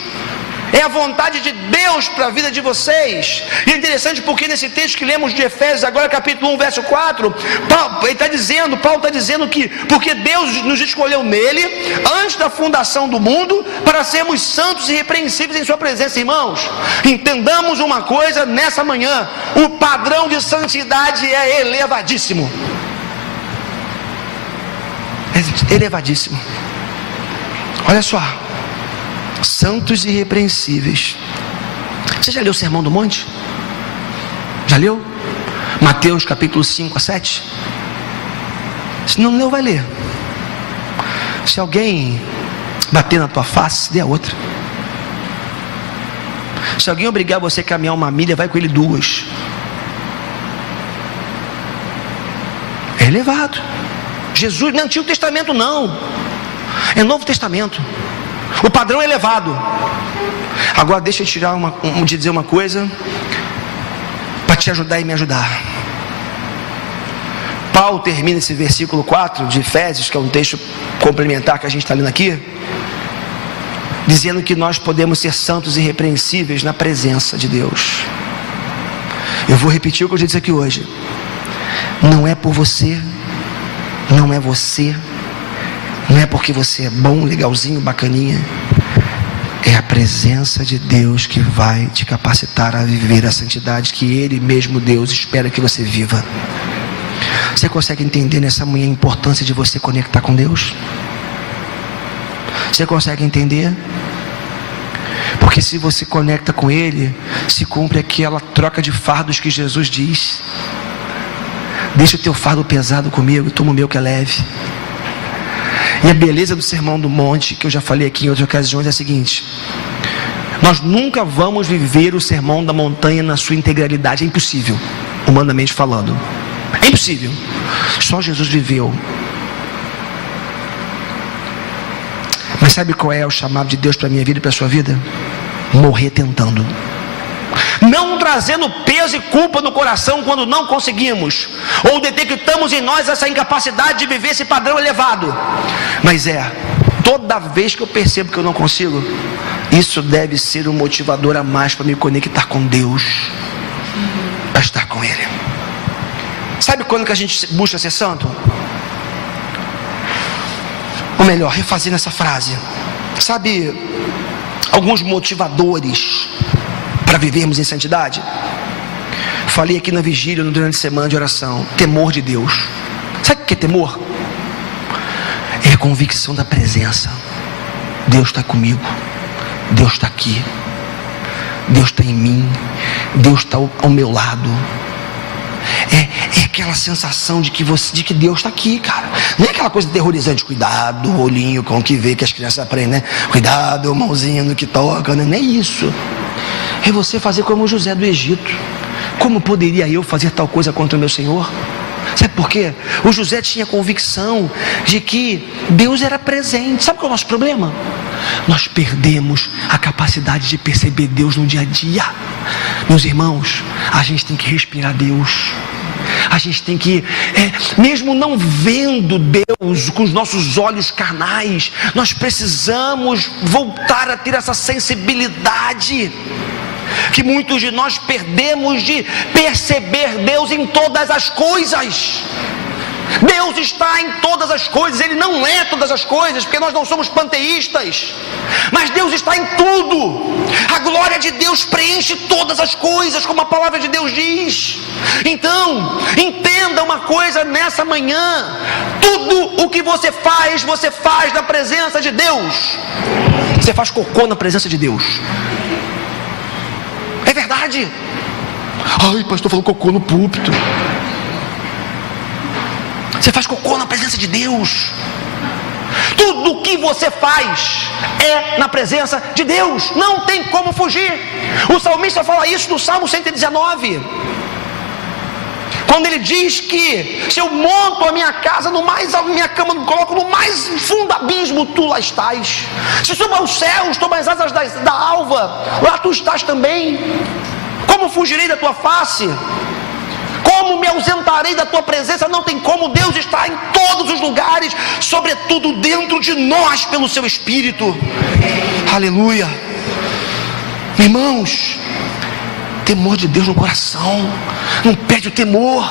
É a vontade de Deus para a vida de vocês. E é interessante porque nesse texto que lemos de Efésios, agora capítulo 1, verso 4, Paulo está dizendo que porque Deus nos escolheu nele, antes da fundação do mundo, para sermos santos e irrepreensíveis em sua presença. Irmãos, entendamos uma coisa nessa manhã: o padrão de santidade é elevadíssimo. É elevadíssimo. Olha só, santos e irrepreensíveis. Você já leu o Sermão do Monte? Já leu? Mateus capítulo 5 a 7? Se não leu, vai ler. Se alguém bater na tua face, dê a outra. Se alguém obrigar você a caminhar uma milha, vai com ele 2. É elevado. Jesus, não é Antigo Testamento não, é Novo Testamento. O padrão é elevado. Agora deixa eu tirar dizer uma coisa para te ajudar e me ajudar. Paulo termina esse versículo 4 de Efésios, que é um texto complementar que a gente está lendo aqui, dizendo que nós podemos ser santos e irrepreensíveis na presença de Deus. Eu vou repetir o que eu já disse aqui hoje. Não é por você, não é você, não é porque você é bom, legalzinho, bacaninha. É a presença de Deus que vai te capacitar a viver a santidade que Ele mesmo, Deus, espera que você viva. Você consegue entender nessa manhã a importância de você conectar com Deus? Você consegue entender? Porque se você conecta com Ele, se cumpre aquela troca de fardos que Jesus diz: deixa o teu fardo pesado comigo, toma o meu que é leve. E a beleza do Sermão do Monte, que eu já falei aqui em outras ocasiões, é a seguinte: nós nunca vamos viver o Sermão da Montanha na sua integralidade. É impossível, humanamente falando. É impossível. Só Jesus viveu. Mas sabe qual é o chamado de Deus para a minha vida e para a sua vida? Morrer tentando. Não trazendo peso tristeza e culpa no coração quando não conseguimos, ou detectamos em nós essa incapacidade de viver esse padrão elevado. Mas toda vez que eu percebo que eu não consigo, isso deve ser um motivador a mais para me conectar com Deus, para estar com Ele. Sabe quando que a gente busca ser santo? Ou melhor, refazendo essa frase, sabe alguns motivadores para vivermos em santidade? Falei aqui na vigília, durante a semana de oração, temor de Deus. Sabe o que é temor? É a convicção da presença. Deus está comigo, Deus está aqui, Deus está em mim, Deus está ao meu lado. É aquela sensação de que Deus está aqui, cara. Não é aquela coisa aterrorizante, cuidado, olhinho com o que vê, que as crianças aprendem, né? Cuidado, mãozinha no que toca, né? Não é isso. É você fazer como José do Egito. Como poderia eu fazer tal coisa contra o meu Senhor? Sabe por quê? O José tinha convicção de que Deus era presente. Sabe qual é o nosso problema? Nós perdemos a capacidade de perceber Deus no dia a dia. Meus irmãos, a gente tem que respirar Deus. A gente tem que, mesmo não vendo Deus com os nossos olhos carnais, nós precisamos voltar a ter essa sensibilidade que muitos de nós perdemos, de perceber Deus em todas as coisas. Deus está em todas as coisas. Ele não é todas as coisas, porque nós não somos panteístas, mas Deus está em tudo. A glória de Deus preenche todas as coisas, como a palavra de Deus diz. Então, entenda uma coisa nessa manhã: tudo o que você faz na presença de Deus. Você faz cocô na presença de Deus. É verdade. Ai, pastor, falou cocô no púlpito. Você faz cocô na presença de Deus. Tudo o que você faz é na presença de Deus. Não tem como fugir. O salmista fala isso no Salmo 119. Quando ele diz que se eu monto a minha casa no mais alto, minha cama coloco no mais fundo abismo, tu lá estás. Se subo aos céus, tomo as asas da alva, lá tu estás também. Como fugirei da tua face? Como me ausentarei da tua presença? Não tem como. Deus está em todos os lugares, sobretudo dentro de nós, pelo seu Espírito. Aleluia. Irmãos, temor de Deus no coração. Não perde o temor.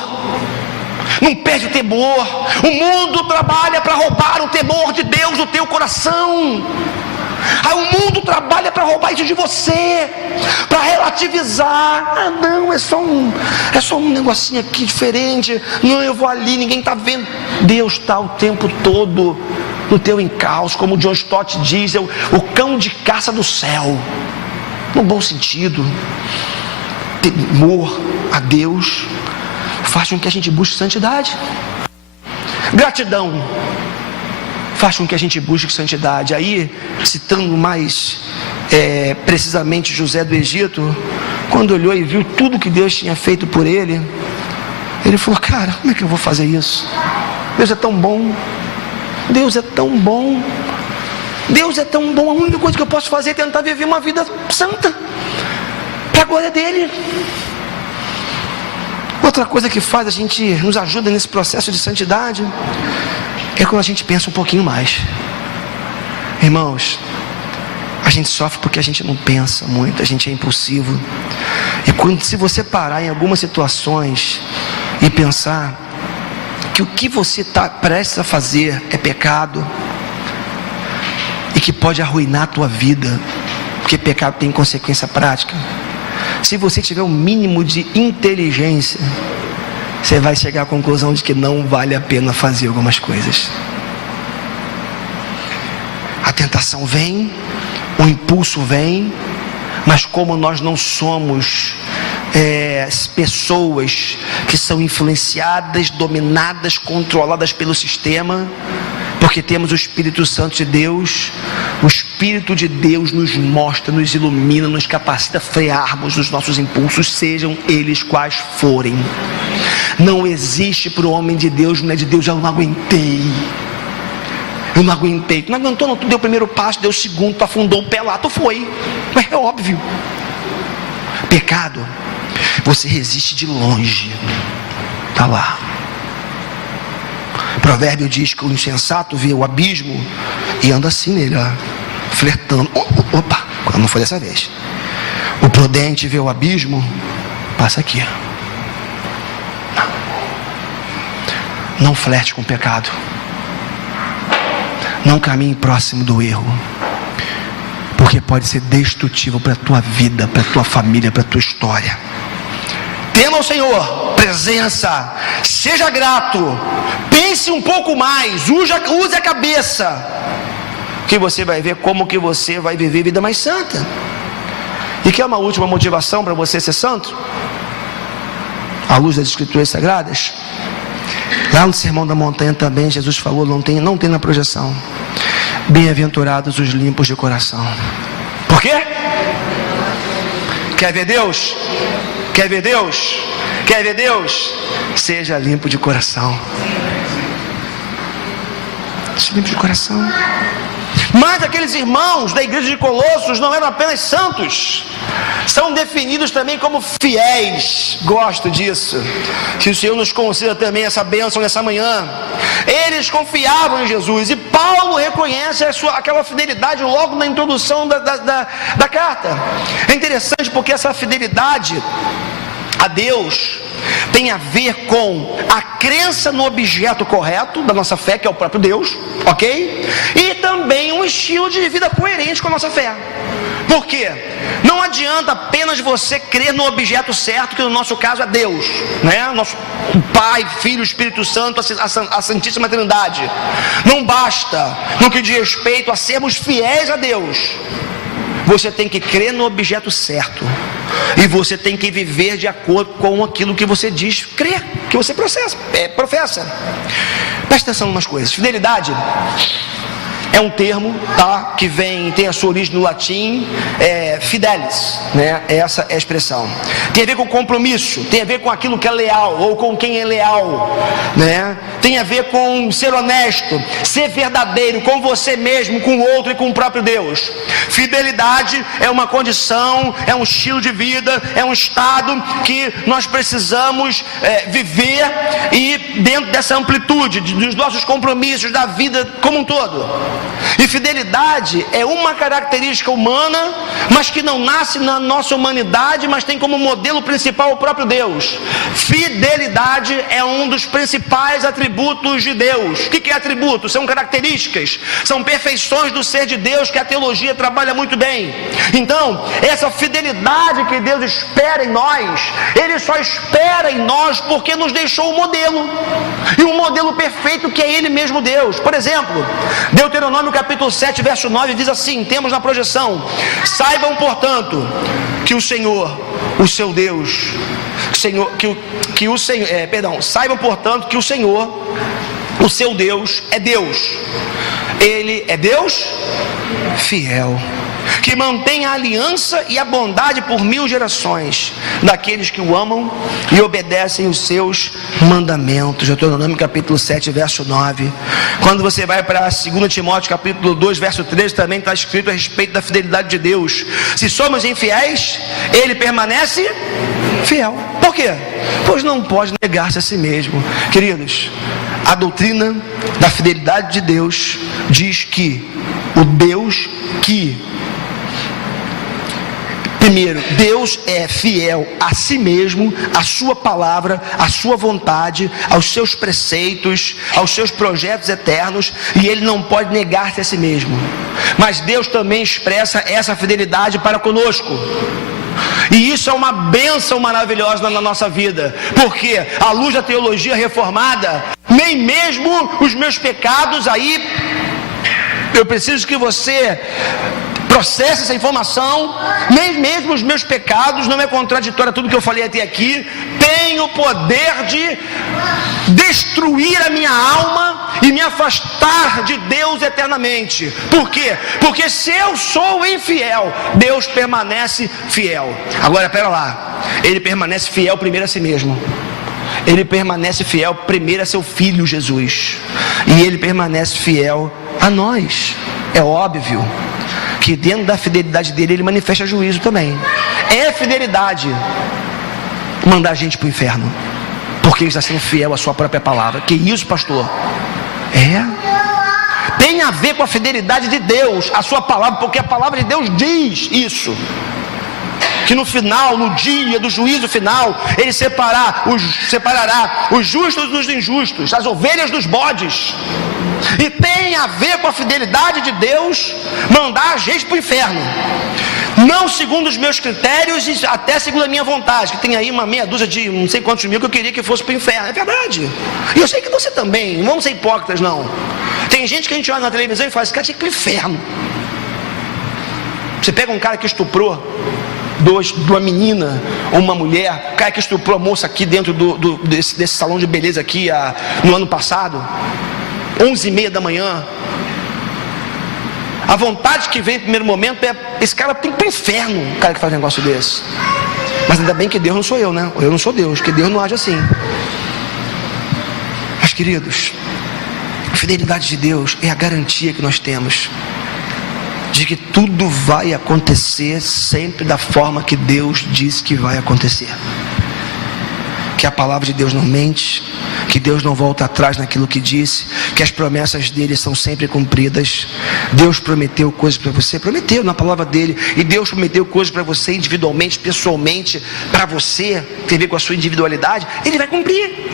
Não perde o temor. O mundo trabalha para roubar o temor de Deus do teu coração. O mundo trabalha para roubar isso de você, para relativizar. Não, é só um negocinho aqui diferente. Não, eu vou ali, ninguém está vendo. Deus está o tempo todo no teu encalço, como o John Stott diz, é o cão de caça do céu, no bom sentido. Temor a Deus faz com que a gente busque santidade. Gratidão faz com que a gente busque santidade. Aí, citando mais precisamente José do Egito, quando olhou e viu tudo que Deus tinha feito por ele, ele falou: cara, como é que eu vou fazer isso? Deus é tão bom. Deus é tão bom. Deus é tão bom. A única coisa que eu posso fazer é tentar viver uma vida santa, para a glória dele. Outra coisa que faz a gente, nos ajuda nesse processo de santidade, é quando a gente pensa um pouquinho mais. Irmãos, a gente sofre porque a gente não pensa muito, a gente é impulsivo. E se você parar em algumas situações e pensar que o que você está prestes a fazer é pecado, e que pode arruinar a tua vida, porque pecado tem consequência prática, se você tiver um mínimo de inteligência, você vai chegar à conclusão de que não vale a pena fazer algumas coisas. A tentação vem, o impulso vem, mas como nós não somos pessoas que são influenciadas, dominadas, controladas pelo sistema, porque temos o Espírito Santo de Deus, o Espírito de Deus nos mostra, nos ilumina, nos capacita a frearmos os nossos impulsos, sejam eles quais forem. Não existe para o homem de Deus, mulher de Deus, eu não aguentei. Tu não aguentou, não, tu deu o primeiro passo, deu o segundo, tu afundou o pé lá, tu foi. Mas é óbvio. Pecado você resiste de longe. Está lá. Provérbio diz que o insensato vê o abismo e anda assim nele, ó, flertando. Opa, não foi dessa vez. O prudente vê o abismo, passa aqui. Não flerte com o pecado. Não caminhe próximo do erro, porque pode ser destrutivo para a tua vida, para a tua família, para a tua história. Tema ao Senhor, presença, seja grato, pense um pouco mais, use a cabeça, que você vai ver como que você vai viver vida mais santa. E quer uma última motivação para você ser santo? À luz das Escrituras Sagradas, lá no Sermão da Montanha também Jesus falou, não tem na projeção: bem-aventurados os limpos de coração. Por quê? Quer ver Deus? Quer ver Deus? Quer ver Deus? Seja limpo de coração. Seja limpo de coração. Mas aqueles irmãos da igreja de Colossos não eram apenas santos, são definidos também como fiéis. Gosto disso. Que o Senhor nos conceda também essa bênção nessa manhã. Eles confiavam em Jesus, e Paulo reconhece aquela fidelidade logo na introdução da carta. É interessante porque essa fidelidade a Deus tem a ver com a crença no objeto correto da nossa fé, que é o próprio Deus, ok? E também um estilo de vida coerente com a nossa fé. Por quê? Não adianta apenas você crer no objeto certo, que no nosso caso é Deus, né? Nosso Pai, Filho, Espírito Santo, a Santíssima Trindade. Não basta no que diz respeito a sermos fiéis a Deus. Você tem que crer no objeto certo, e você tem que viver de acordo com aquilo que você diz crer, que você professa. Presta atenção em umas coisas. Fidelidade é um termo, tá, que tem a sua origem no latim, fidelis, né? Essa é a expressão. Tem a ver com compromisso, tem a ver com aquilo que é leal, ou com quem é leal, né? Tem a ver com ser honesto, ser verdadeiro com você mesmo, com o outro e com o próprio Deus. Fidelidade é uma condição, é um estilo de vida, é um estado que nós precisamos viver, e dentro dessa amplitude dos nossos compromissos, da vida como um todo. E fidelidade é uma característica humana, mas que não nasce na nossa humanidade, mas tem como modelo principal o próprio Deus. Fidelidade é um dos principais atributos de Deus. O que é atributo? São características, são perfeições do ser de Deus, que a teologia trabalha muito bem. Então, essa fidelidade que Deus espera em nós, Ele só espera em nós porque nos deixou o modelo, e um modelo perfeito que é Ele mesmo, Deus. Por exemplo, Deuteronômio capítulo 7, verso 9 diz assim, temos na projeção: saibam, portanto, que o Senhor, o seu Deus, saibam, portanto, que o Senhor, o seu Deus, é Deus. Ele é Deus fiel, que mantém a aliança e a bondade por 1000 gerações daqueles que o amam e obedecem os seus mandamentos. Deuteronômio capítulo 7, verso 9. Quando você vai para 2 Timóteo capítulo 2, verso 13, também está escrito a respeito da fidelidade de Deus: se somos infiéis, Ele permanece fiel. Por quê? Pois não pode negar-se a si mesmo. Queridos, a doutrina da fidelidade de Deus diz que o Deus que... Primeiro, Deus é fiel a si mesmo, à sua palavra, à sua vontade, aos seus preceitos, aos seus projetos eternos, e Ele não pode negar-se a si mesmo. Mas Deus também expressa essa fidelidade para conosco. E isso é uma bênção maravilhosa na nossa vida, porque à luz da teologia reformada, nem mesmo os meus pecados, aí eu preciso que você processe essa informação, nem mesmo os meus pecados, não é contraditório a tudo que eu falei até aqui, tem o poder de destruir a minha alma e me afastar de Deus eternamente. Por quê? Porque se eu sou infiel, Deus permanece fiel. Agora, pera lá, Ele permanece fiel primeiro a si mesmo. Ele permanece fiel primeiro a seu Filho Jesus, e Ele permanece fiel a nós. É óbvio que dentro da fidelidade dele, Ele manifesta juízo também. É fidelidade mandar a gente para o inferno, porque ele está sendo fiel à sua própria palavra. Que isso, pastor? Tem a ver com a fidelidade de Deus, a sua palavra, porque a palavra de Deus diz isso, que no final, no dia do juízo final, ele separará os justos dos injustos, as ovelhas dos bodes. E tem a ver com a fidelidade de Deus mandar a gente para o inferno, não segundo os meus critérios e até segundo a minha vontade, que tem aí uma meia dúzia de não sei quantos mil que eu queria que fosse para o inferno. É verdade, e eu sei que você também. Não vamos ser hipócritas, não. Tem gente que a gente olha na televisão e fala: esse cara tinha que ir para o inferno. Você pega um cara que estuprou uma menina ou uma mulher, o cara que estuprou a moça aqui dentro desse salão de beleza aqui no ano passado, 11h30 da manhã. A vontade que vem no primeiro momento é: esse cara tem que ir para o inferno, o cara que faz um negócio desse. Mas ainda bem que Deus não sou eu, né? Eu não sou Deus, porque Deus não age assim. Mas, queridos, a fidelidade de Deus é a garantia que nós temos de que tudo vai acontecer sempre da forma que Deus disse que vai acontecer. Que a palavra de Deus não mente, que Deus não volta atrás naquilo que disse, que as promessas dele são sempre cumpridas. Deus prometeu coisas para você, prometeu na palavra dele, e Deus prometeu coisas para você individualmente, pessoalmente, para você, tem a ver com a sua individualidade, ele vai cumprir.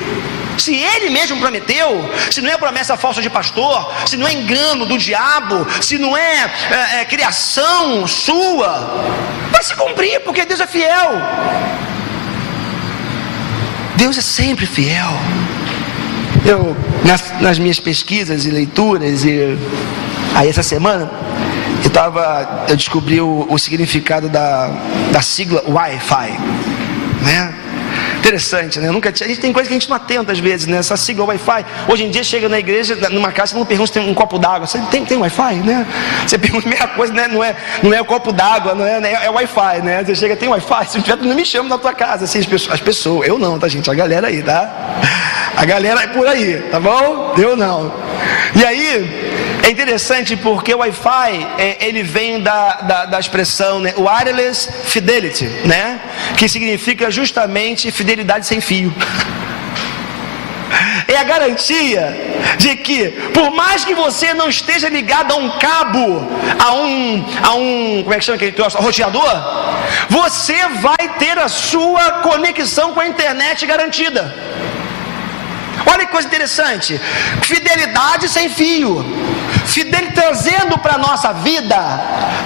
Se ele mesmo prometeu, se não é promessa falsa de pastor, se não é engano do diabo, se não é criação sua, vai se cumprir, porque Deus é fiel. Deus é sempre fiel. Eu, nas minhas pesquisas e leituras, aí essa semana eu descobri o significado da sigla Wi-Fi, né? Interessante, né? A gente tem coisa que a gente não atenta às vezes, né? Essa sigla Wi-Fi, hoje em dia chega na igreja, numa casa, você não pergunta se tem um copo d'água. Você tem Wi-Fi, né? Você pergunta a primeira coisa, né? Não é o copo d'água, é Wi-Fi, né? Você chega: tem Wi-Fi? Se não tiver, não me chama na tua casa, assim, as pessoas. Eu não, tá, gente? A galera aí, tá? A galera é por aí, tá bom? Eu não. E aí, é interessante porque o Wi-Fi, ele vem da expressão, né, wireless fidelity, né, que significa justamente fidelidade sem fio. É a garantia de que, por mais que você não esteja ligado a um cabo, a um como é que chama aquele troço? Roteador, você vai ter a sua conexão com a internet garantida. Olha que coisa interessante, fidelidade sem fio, trazendo para a nossa vida,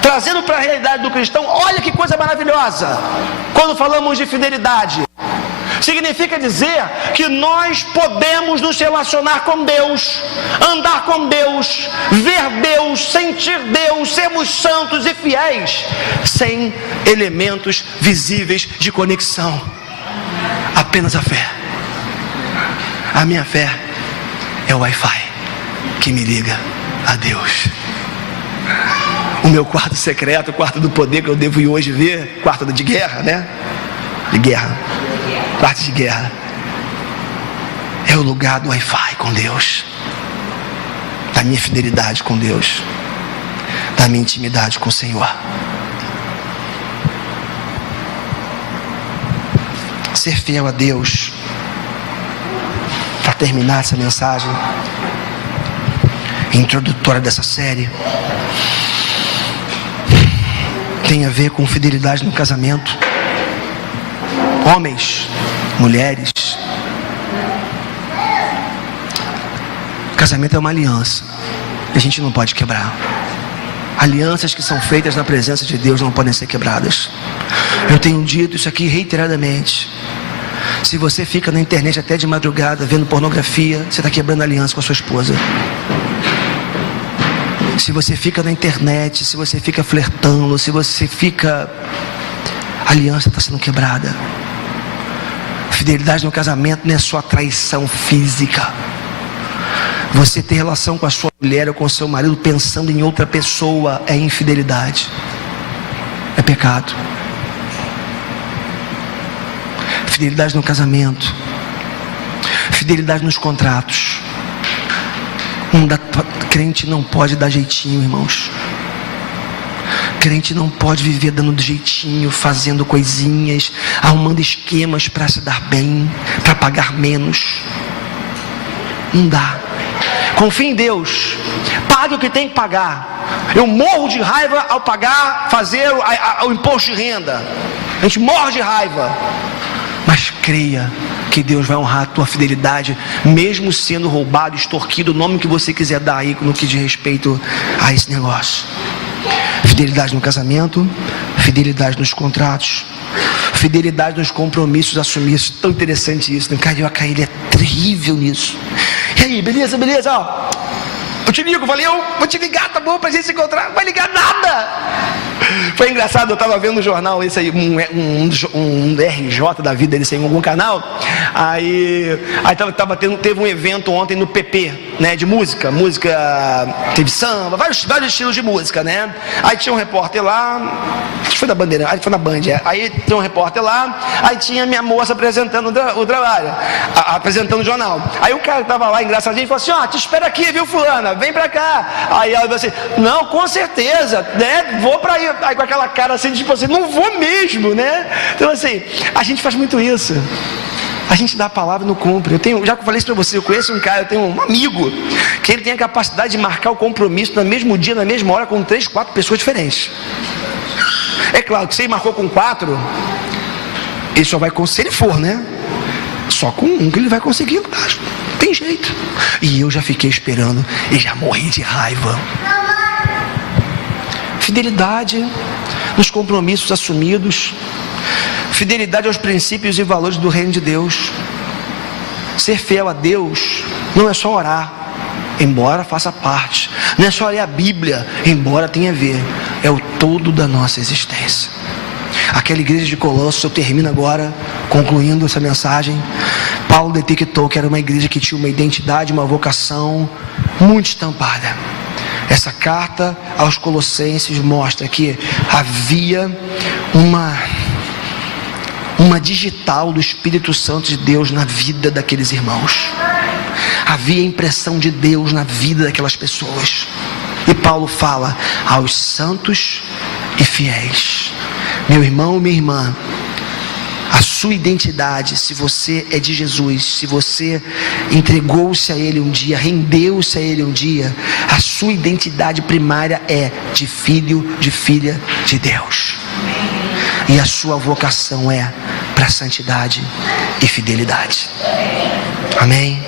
trazendo para a realidade do cristão. Olha que coisa maravilhosa. Quando falamos de fidelidade, significa dizer que nós podemos nos relacionar com Deus, andar com Deus, ver Deus, sentir Deus, sermos santos e fiéis, sem elementos visíveis de conexão, apenas a fé. A minha fé é o Wi-Fi que me liga a Deus. O meu quarto secreto, o quarto do poder que eu devo ir hoje ver, quarto de guerra, né? De guerra, quarto de guerra, é o lugar do Wi-Fi com Deus, da minha fidelidade com Deus, da minha intimidade com o Senhor. Ser fiel a Deus, para terminar essa mensagem introdutória dessa série, tem a ver com fidelidade no casamento. Homens, mulheres, casamento é uma aliança, a gente não pode quebrar. Alianças que são feitas na presença de Deus não podem ser quebradas. Eu tenho dito isso aqui reiteradamente. Se você fica na internet até de madrugada vendo pornografia, você está quebrando a aliança com a sua esposa. Se você fica na internet, se você fica flertando, se você fica... a aliança está sendo quebrada. Fidelidade no casamento não é só traição física. Você ter relação com a sua mulher ou com o seu marido pensando em outra pessoa é infidelidade, é pecado. Fidelidade no casamento, fidelidade nos contratos. Crente não pode dar jeitinho, irmãos. Crente não pode viver dando do jeitinho, fazendo coisinhas, arrumando esquemas para se dar bem, para pagar menos. Não dá. Confie em Deus. Pague o que tem que pagar. Eu morro de raiva ao pagar, fazer o imposto de renda. A gente morre de raiva. Mas creia que Deus vai honrar a tua fidelidade, mesmo sendo roubado, extorquido, o nome que você quiser dar aí no que diz respeito a esse negócio. Fidelidade no casamento, fidelidade nos contratos, fidelidade nos compromissos assumidos. Tão interessante isso, né? Carioca, ele é terrível nisso. E aí, beleza? Ó, eu te ligo, valeu? Vou te ligar, tá bom, pra gente se encontrar. Não vai ligar nada. Foi engraçado, eu estava vendo no jornal esse aí, um RJ da vida desse aí, em algum canal. Aí teve um evento ontem no PP, né, de música, teve samba, vários estilos de música, né? Aí tinha um repórter lá, acho que foi da Bandeira, aí foi na Band, aí tinha um repórter lá, aí tinha minha moça apresentando o trabalho, apresentando o jornal. Aí o cara que estava lá, engraçadinho, falou assim: ó, te espero aqui, viu, fulana, vem pra cá. Aí ela falou assim: não, com certeza, né, vou pra aí. Aí com aquela cara assim, tipo assim, não vou mesmo, né? Então assim, a gente faz muito isso. A gente dá a palavra e não cumpre. Já que eu falei isso pra você, eu conheço um cara, eu tenho um amigo, que ele tem a capacidade de marcar o compromisso no mesmo dia, na mesma hora, com 3, 4 pessoas diferentes. É claro que se ele marcou com 4, ele só vai conseguir, se ele for, né? Só com um que ele vai conseguir, não tem jeito. E eu já fiquei esperando e já morri de raiva. Fidelidade nos compromissos assumidos, fidelidade aos princípios e valores do reino de Deus. Ser fiel a Deus não é só orar, embora faça parte, não é só ler a Bíblia, embora tenha a ver, é o todo da nossa existência. Aquela igreja de Colossos, eu termino agora, concluindo essa mensagem. Paulo detectou que era uma igreja que tinha uma identidade, uma vocação muito estampada. Essa carta aos Colossenses mostra que havia uma digital do Espírito Santo de Deus na vida daqueles irmãos. Havia impressão de Deus na vida daquelas pessoas. E Paulo fala aos santos e fiéis: meu irmão, minha irmã, a sua identidade, se você é de Jesus, se você entregou-se a Ele um dia, rendeu-se a Ele um dia, a sua identidade primária é de filho, de filha de Deus. E a sua vocação é para santidade e fidelidade. Amém?